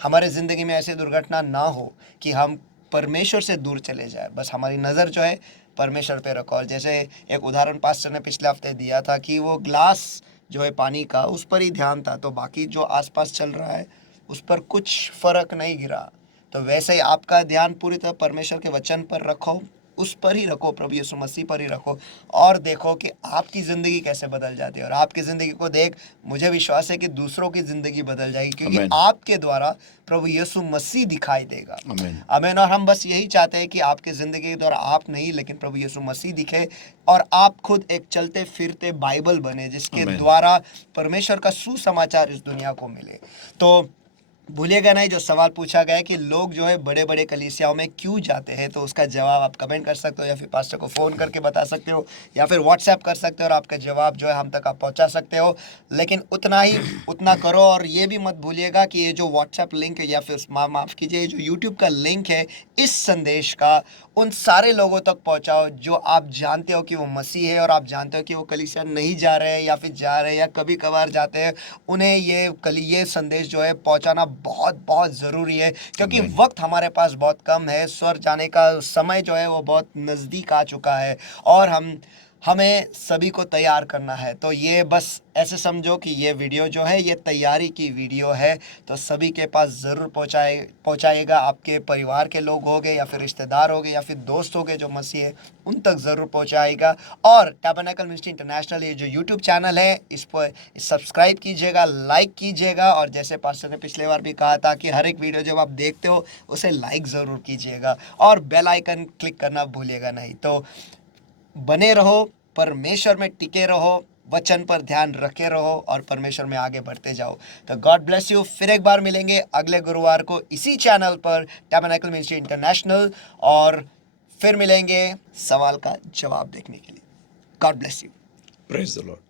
हमारे ज़िंदगी में ऐसी दुर्घटना ना हो कि हम परमेश्वर से दूर चले जाए। बस हमारी नज़र जो है परमेश्वर पे रखो। और जैसे एक उदाहरण पास्टर ने पिछले हफ्ते दिया था कि वो ग्लास जो है पानी का, उस पर ही ध्यान था, तो बाकी जो आसपास चल रहा है उस पर कुछ फर्क नहीं गिरा। तो वैसे ही आपका ध्यान पूरी तरह परमेश्वर के वचन पर रखो, उस पर ही रखो, प्रभु यीशु मसीह पर ही रखो, और देखो कि आपकी ज़िंदगी कैसे बदल जाती है। और आपकी ज़िंदगी को देख मुझे विश्वास है कि दूसरों की ज़िंदगी बदल जाएगी, क्योंकि आमेन। आपके द्वारा प्रभु यीशु मसीह दिखाई देगा। आमेन। आमेन। और हम बस यही चाहते हैं कि आपकी ज़िंदगी के द्वारा आप नहीं, लेकिन प्रभु यीशु मसीह दिखे, और आप खुद एक चलते फिरते बाइबल बने, जिसके आमेन। द्वारा परमेश्वर का सुसमाचार इस दुनिया को मिले। तो भूलिएगा नहीं, जो सवाल पूछा गया है कि लोग जो है बड़े बड़े कलीसियाओं में क्यों जाते हैं, तो उसका जवाब आप कमेंट कर सकते हो, या फिर पास्टर को फ़ोन करके बता सकते हो, या फिर व्हाट्सएप कर सकते हो, और आपका जवाब जो है हम तक आप पहुंचा सकते हो। लेकिन उतना करो। और ये भी मत भूलिएगा कि ये जो व्हाट्सएप लिंक है, या फिर माफ़ कीजिए, जो यूट्यूब का लिंक है, इस संदेश का उन सारे लोगों तक पहुंचाओ जो आप जानते हो कि वो मसीह है, और आप जानते हो कि वो कलीसिया नहीं जा रहे हैं, या फिर जा रहे हैं, या कभी कभार जाते हैं। उन्हें ये संदेश जो है पहुंचाना बहुत बहुत ज़रूरी है, क्योंकि वक्त हमारे पास बहुत कम है। स्वर्ग जाने का समय जो है वो बहुत नज़दीक आ चुका है, और हमें सभी को तैयार करना है। तो ये बस ऐसे समझो कि ये वीडियो जो है ये तैयारी की वीडियो है, तो सभी के पास ज़रूर पहुँचाइएगा। आपके परिवार के लोग होंगे, या फिर रिश्तेदार होंगे, या फिर दोस्त होंगे जो मसीह है, उन तक ज़रूर पहुँचाइएगा। और टैबरनेकल मिनिस्ट्री इंटरनेशनल ये जो यूट्यूब चैनल है, इस पर सब्सक्राइब कीजिएगा, लाइक कीजिएगा, और जैसे पास्टर ने पिछले बार भी कहा था कि हर एक वीडियो जब आप देखते हो उसे लाइक ज़रूर कीजिएगा, और बेल आइकन क्लिक करना भूलिएगा नहीं। तो बने रहो, परमेश्वर में टिके रहो, वचन पर ध्यान रखे रहो, और परमेश्वर में आगे बढ़ते जाओ। तो गॉड ब्लेस यू। फिर एक बार मिलेंगे अगले गुरुवार को इसी चैनल पर, टैबरनेकल मिनिस्ट्री इंटरनेशनल, और फिर मिलेंगे सवाल का जवाब देखने के लिए। God bless you. Praise the Lord.